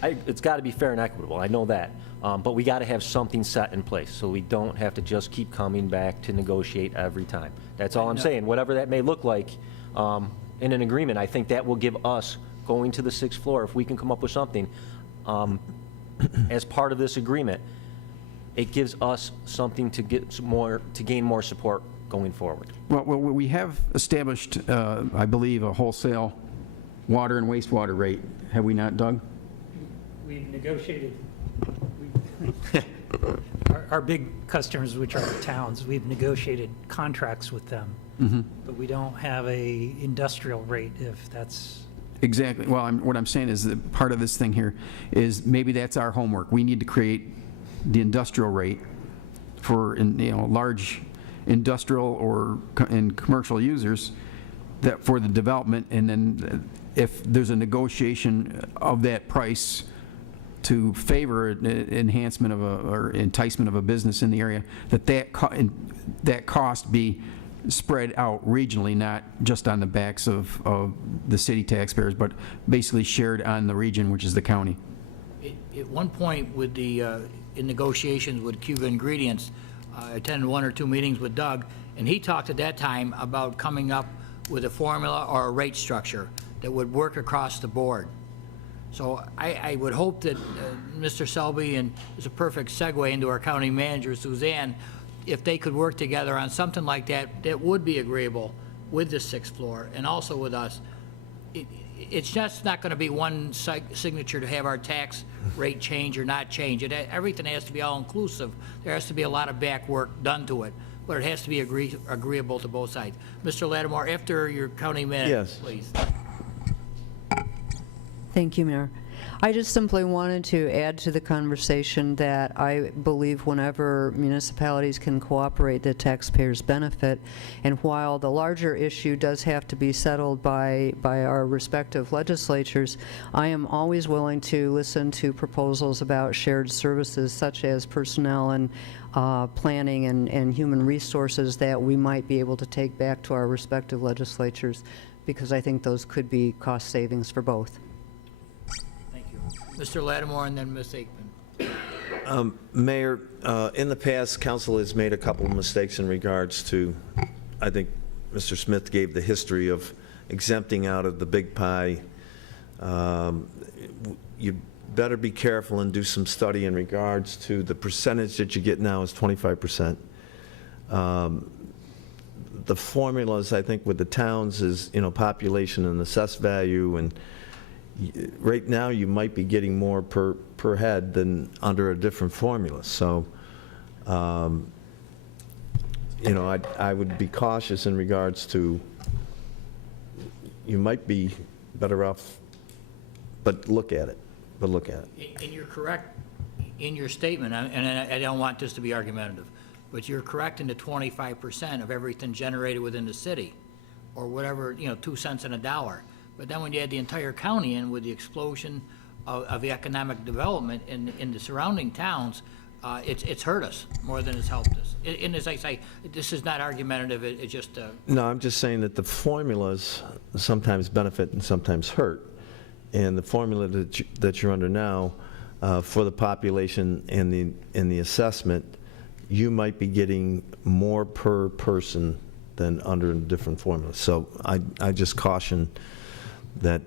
It's got to be fair and equitable, I know that, but we got to have something set in place so we don't have to just keep coming back to negotiate every time. That's all I'm saying. Whatever that may look like in an agreement, I think that will give us, going to the 6th floor, if we can come up with something as part of this agreement, it gives us something to gain more support going forward. Well, we have established, I believe, a wholesale water and wastewater rate. Have we not, Doug? We've negotiated, our big customers, which are the towns, we've negotiated contracts with them, but we don't have a industrial rate, if that's... Exactly. Well, what I'm saying is that part of this thing here is maybe that's our homework. We need to create the industrial rate for large industrial or in commercial users that for the development, and then if there's a negotiation of that price to favor enhancement of or enticement of a business in the area, that cost be spread out regionally, not just on the backs of the city taxpayers, but basically shared on the region, which is the county. At one point with the in negotiations with Cuga Ingredients, I attended 1 or 2 meetings with Doug, and he talked at that time about coming up with a formula or a rate structure that would work across the board. So I would hope that Mr. Selby, and it's a perfect segue into our county manager, Suzanne, if they could work together on something like that, that would be agreeable with the 6th floor and also with us. it's just not going to be one signature to have our tax rate change or not change. Everything has to be all-inclusive. There has to be a lot of back work done to it, but it has to be agreeable to both sides. Mr. Lattimore, after your county minute, Yes. please. Thank you, Mayor. I just simply wanted to add to the conversation that I believe whenever municipalities can cooperate, the taxpayers benefit. And while the larger issue does have to be settled by our respective legislatures, I am always willing to listen to proposals about shared services such as personnel and planning and human resources that we might be able to take back to our respective legislatures, because I think those could be cost savings for both. Mr. Lattimore and then Ms. Aikman. Mayor, in the past, council has made a couple of mistakes in regards to, I think Mr. Smith gave the history of exempting out of the big pie. You better be careful and do some study in regards to the percentage that you get now is 25%. The formulas, I think, with the towns is, population and assessed value, and right now you might be getting more per head than under a different formula. So, I would be cautious in regards to, you might be better off, but look at it. And you're correct in your statement, and I don't want this to be argumentative, but you're correct in the 25% of everything generated within the city, or whatever, 2 cents on a dollar. But then when you add the entire county in with the explosion of the economic development in the surrounding towns, it's hurt us more than it's helped us. And as I say, this is not argumentative, it's just... No, I'm just saying that the formulas sometimes benefit and sometimes hurt. And the formula that you're under now, for the population and the assessment, you might be getting more per person than under different formulas. So I just caution that,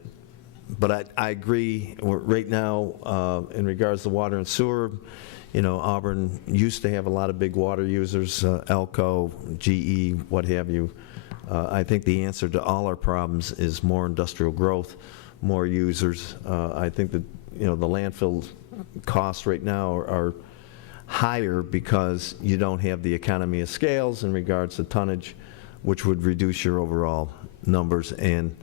but I agree, right now, in regards to water and sewer, Auburn used to have a lot of big water users, Elko, GE, what have you. I think the answer to all our problems is more industrial growth, more users. I think that, the landfill costs right now are higher because you don't have the economy of scales in regards to tonnage, which would reduce your overall numbers. And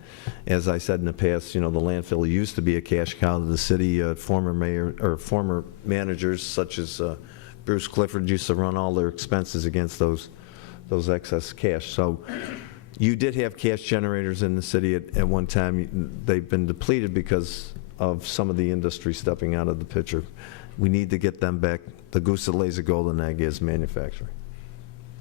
as I said in the past, the landfill used to be a cash cow to the city. Former managers such as Bruce Clifford used to run all their expenses against those excess cash. So you did have cash generators in the city at one time. They've been depleted because of some of the industry stepping out of the picture. We need to get them back. The goose that lays a golden egg is manufacturing.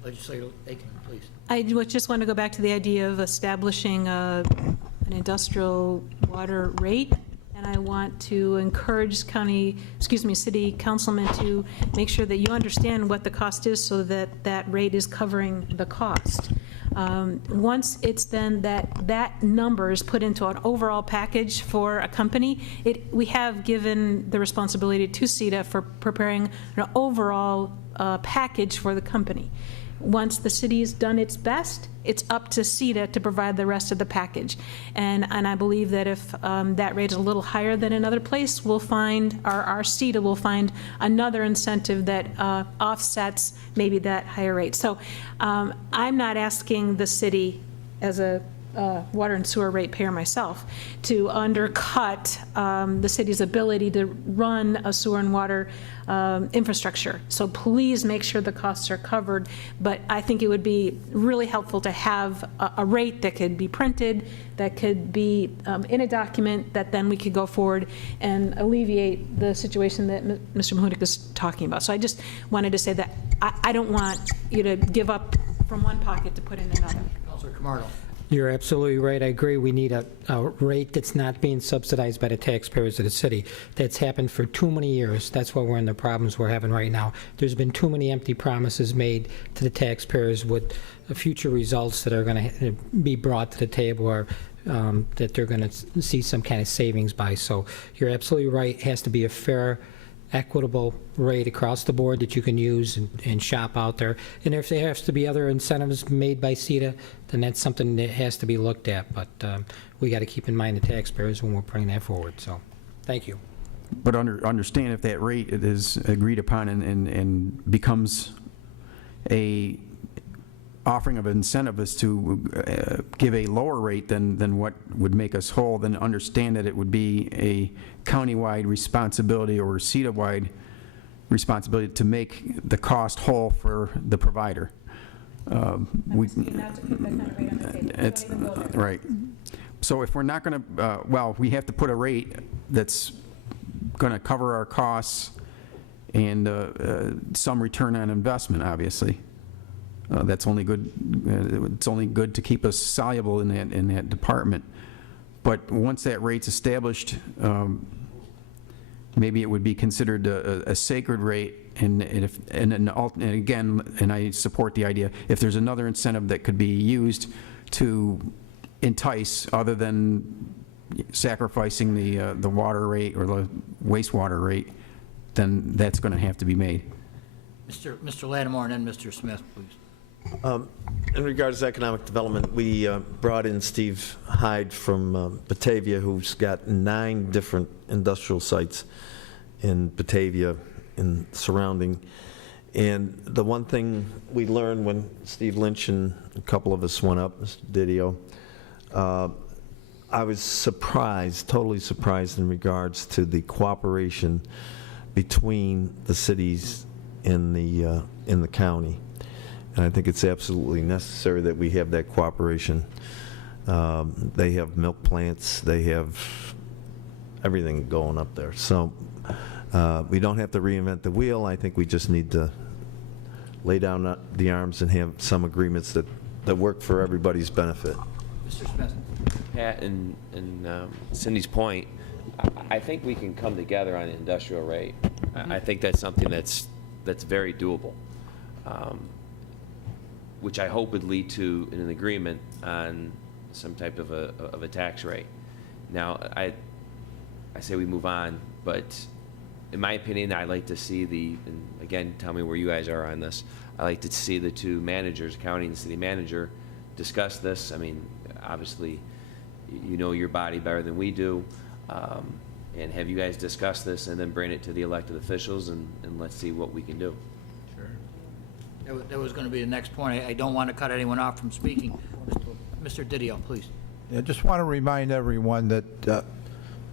Legislator Aiken, please. I just want to go back to the idea of establishing an industrial water rate, and I want to encourage city councilmen to make sure that you understand what the cost is so that that rate is covering the cost. Once it's then that number is put into an overall package for a company, we have given the responsibility to CETA for preparing an overall package for the company. Once the city's done its best, it's up to CETA to provide the rest of the package. And I believe that if that rate is a little higher than another place, we'll find, our CETA will find another incentive that offsets maybe that higher rate. So I'm not asking the city, as a water and sewer ratepayer myself, to undercut the city's ability to run a sewer and water infrastructure. So please make sure the costs are covered. But I think it would be really helpful to have a rate that could be printed, that could be in a document, that then we could go forward and alleviate the situation that Mr. Mahudik is talking about. So I just wanted to say that I don't want you to give up from one pocket to put in another. Councilor Camardo. You're absolutely right. I agree. We need a rate that's not being subsidized by the taxpayers of the city. That's happened for too many years. That's why we're in the problems we're having right now. There's been too many empty promises made to the taxpayers with future results that are going to be brought to the table, or that they're going to see some kind of savings by. So you're absolutely right. It has to be a fair equitable rate across the board that you can use and shop out there. And if there has to be other incentives made by CETA, then that's something that has to be looked at. But we got to keep in mind the taxpayers when we're bringing that forward. So, thank you. But understand if that rate is agreed upon and becomes a offering of incentive is to give a lower rate than what would make us whole, then understand that it would be a countywide responsibility or CETA-wide responsibility to make the cost whole for the provider. It's right. So if we're not going to, well, we have to put a rate that's going to cover our costs and some return on investment, obviously. That's only good. It's only good to keep us soluble in that department. But once that rate's established, maybe it would be considered a sacred rate. And again, and I support the idea, if there's another incentive that could be used to entice, other than sacrificing the water rate or the wastewater rate, then that's going to have to be made. Mr. Lattimore and then Mr. Smith, please. In regards to economic development, we brought in Steve Hyde from Batavia, who's got 9 different industrial sites in Batavia and surrounding. And the one thing we learned when Steve Lynch and a couple of us went up, Mr. Didio, I was surprised, totally surprised in regards to the cooperation between the cities in the county. And I think it's absolutely necessary that we have that cooperation. They have milk plants, they have everything going up there. So we don't have to reinvent the wheel. I think we just need to lay down the arms and have some agreements that work for everybody's benefit. Mr. Smith. Pat and Cindy's point, I think we can come together on the industrial rate. I think that's something that's very doable. Which I hope would lead to an agreement on some type of a tax rate. Now, I say we move on, but in my opinion, I'd like to see and again, tell me where you guys are on this, I'd like to see the 2 managers, county and city manager, discuss this. I mean, obviously, you know your body better than we do, and have you guys discuss this and then bring it to the elected officials and let's see what we can do. That was going to be the next point. I don't want to cut anyone off from speaking. Mr. Didio, please. I just want to remind everyone that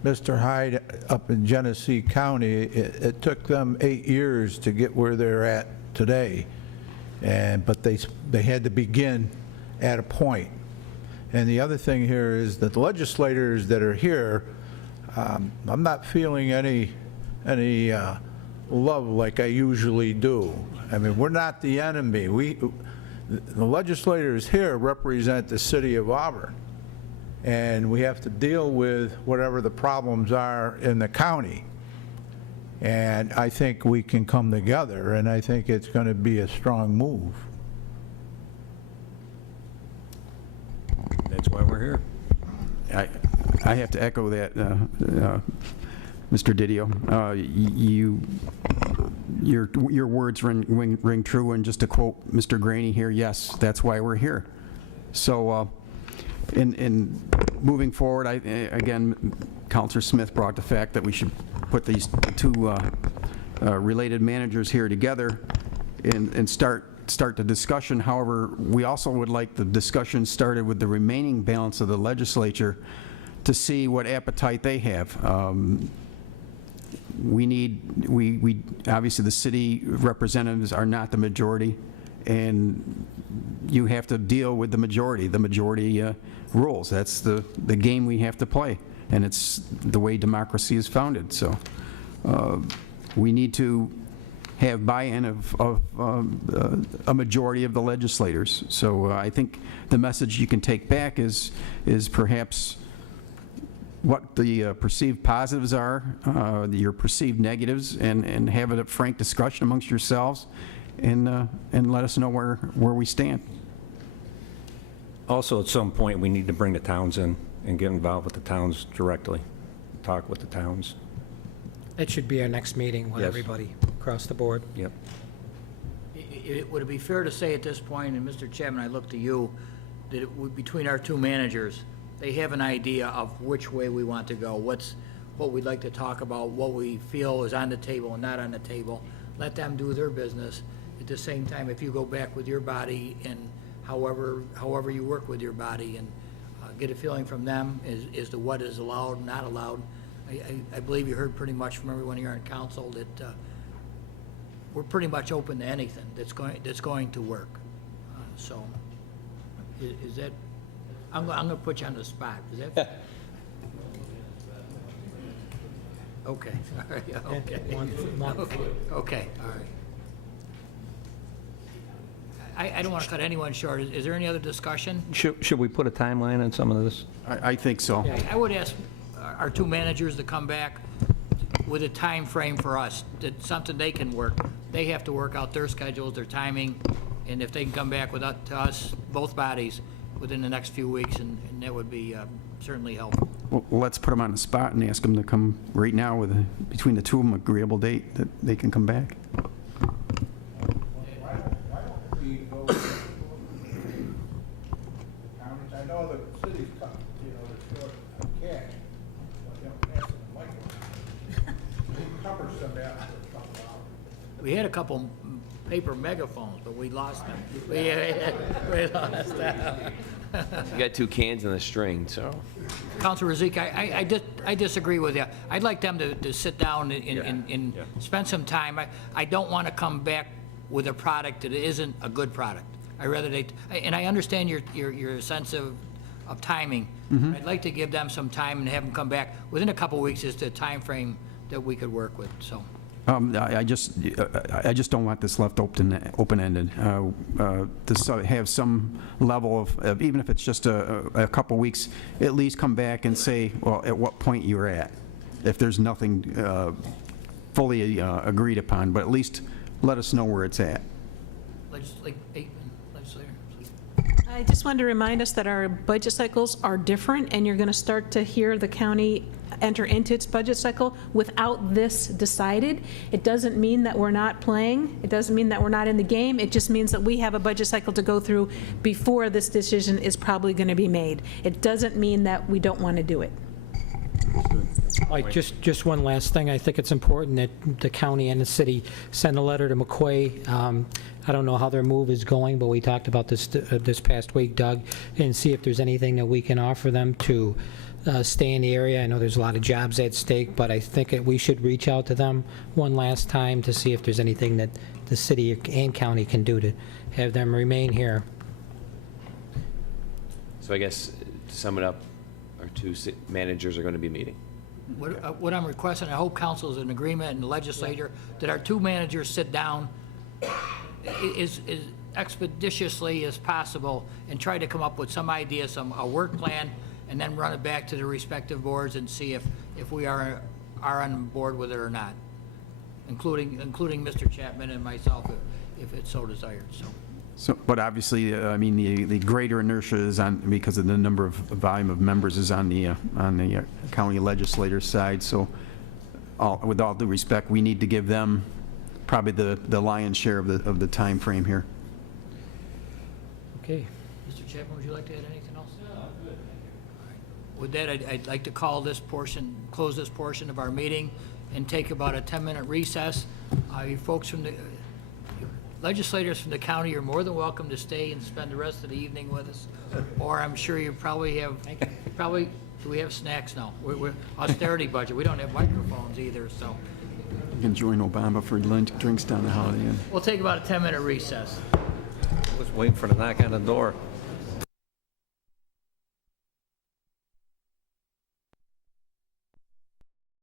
Mr. Hyde up in Genesee County, it took them 8 years to get where they're at today, but they had to begin at a point. And the other thing here is that the legislators that are here, I'm not feeling any love like I usually do. I mean, we're not the enemy. The legislators here represent the city of Auburn, and we have to deal with whatever the problems are in the county. And I think we can come together, and I think it's going to be a strong move. That's why we're here. I have to echo that, Mr. Didio. Your words ring true, and just to quote Mr. Graney here, yes, that's why we're here. So in moving forward, again, Councilor Smith brought the fact that we should put these 2 related managers here together and start the discussion. However, we also would like the discussion started with the remaining balance of the legislature to see what appetite they have. We obviously the city representatives are not the majority, and you have to deal with the majority. The majority rules. That's the game we have to play, and it's the way democracy is founded. So we need to have buy-in of a majority of the legislators. So I think the message you can take back is perhaps what the perceived positives are, your perceived negatives, and have a frank discussion amongst yourselves, and let us know where we stand. Also, at some point, we need to bring the towns in and get involved with the towns directly, talk with the towns. It should be our next meeting with Yes. everybody across the board. Yep. Would it be fair to say at this point, and Mr. Chapman, I look to you, that between our two managers, they have an idea of which way we want to go, what we'd like to talk about, what we feel is on the table and not on the table. Let them do their business. At the same time, if you go back with your body and however you work with your body and get a feeling from them as to what is allowed and not allowed. I believe you heard pretty much from everyone here on council that we're pretty much open to anything that's going to work. So, is that? I'm going to put you on the spot. Is that? Okay. All right. Okay. Okay. All right. I don't want to cut anyone short. Is there any other discussion? Should we put a timeline on some of this? I think so. I would ask our two managers to come back with a time frame for us, that something they can work. They have to work out their schedules, their timing, and if they can come back to us, both bodies, within the next few weeks, and that would be certainly helpful. Well, let's put them on the spot and ask them to come right now with, between the two of them, agreeable date that they can come back. I know the city's, they're short of cash, but they don't pass it in microwave. It covers some of that for a couple hours. We had a couple paper megaphones, but we lost them. We lost them. You got two cans and a string, so. Councilor Rizika, I disagree with you. I'd like them to sit down and spend some time. I don't want to come back with a product that isn't a good product. I rather and I understand your sense of timing. Mm-hmm. I'd like to give them some time and have them come back within a couple of weeks is the time frame that we could work with, so. I just don't want this left open-ended. To have some level of, even if it's just a couple weeks, at least come back and say, well, at what point you're at, if there's nothing fully agreed upon, but at least let us know where it's at. Legislator, please. I just wanted to remind us that our budget cycles are different, and you're going to start to hear the county enter into its budget cycle without this decided. It doesn't mean that we're not playing. It doesn't mean that we're not in the game. It just means that we have a budget cycle to go through before this decision is probably going to be made. It doesn't mean that we don't want to do it. Just one last thing. I think it's important that the county and the city send a letter to McQuay. I don't know how their move is going, but we talked about this this past week, Doug, and see if there's anything that we can offer them to stay in the area. I know there's a lot of jobs at stake, but I think we should reach out to them one last time to see if there's anything that the city and county can do to have them remain here. So I guess to sum it up, our two managers are going to be meeting. What I'm requesting, I hope council is in agreement and the legislature, that our two managers sit down as expeditiously as possible and try to come up with some idea, a work plan, and then run it back to the respective boards and see if we are on board with it or not, including Mr. Chapman and myself, if it's so desired, so. So, but obviously, I mean, the greater inertia is on, because of the number of volume of members is on the county legislator side. So, with all due respect, we need to give them probably the lion's share of the time frame here. Okay. Mr. Chapman, would you like to add anything else? No, I'm good. All right. With that, I'd like to close this portion of our meeting and take about a 10-minute recess. You folks from the legislators from the county are more than welcome to stay and spend the rest of the evening with us. Or I'm sure you probably have, do we have snacks now? We're austerity budget. We don't have microphones either, so. You can join Obama for lunch, drinks down the Holiday Inn. We'll take about a 10-minute recess. I was waiting for the knock on the door.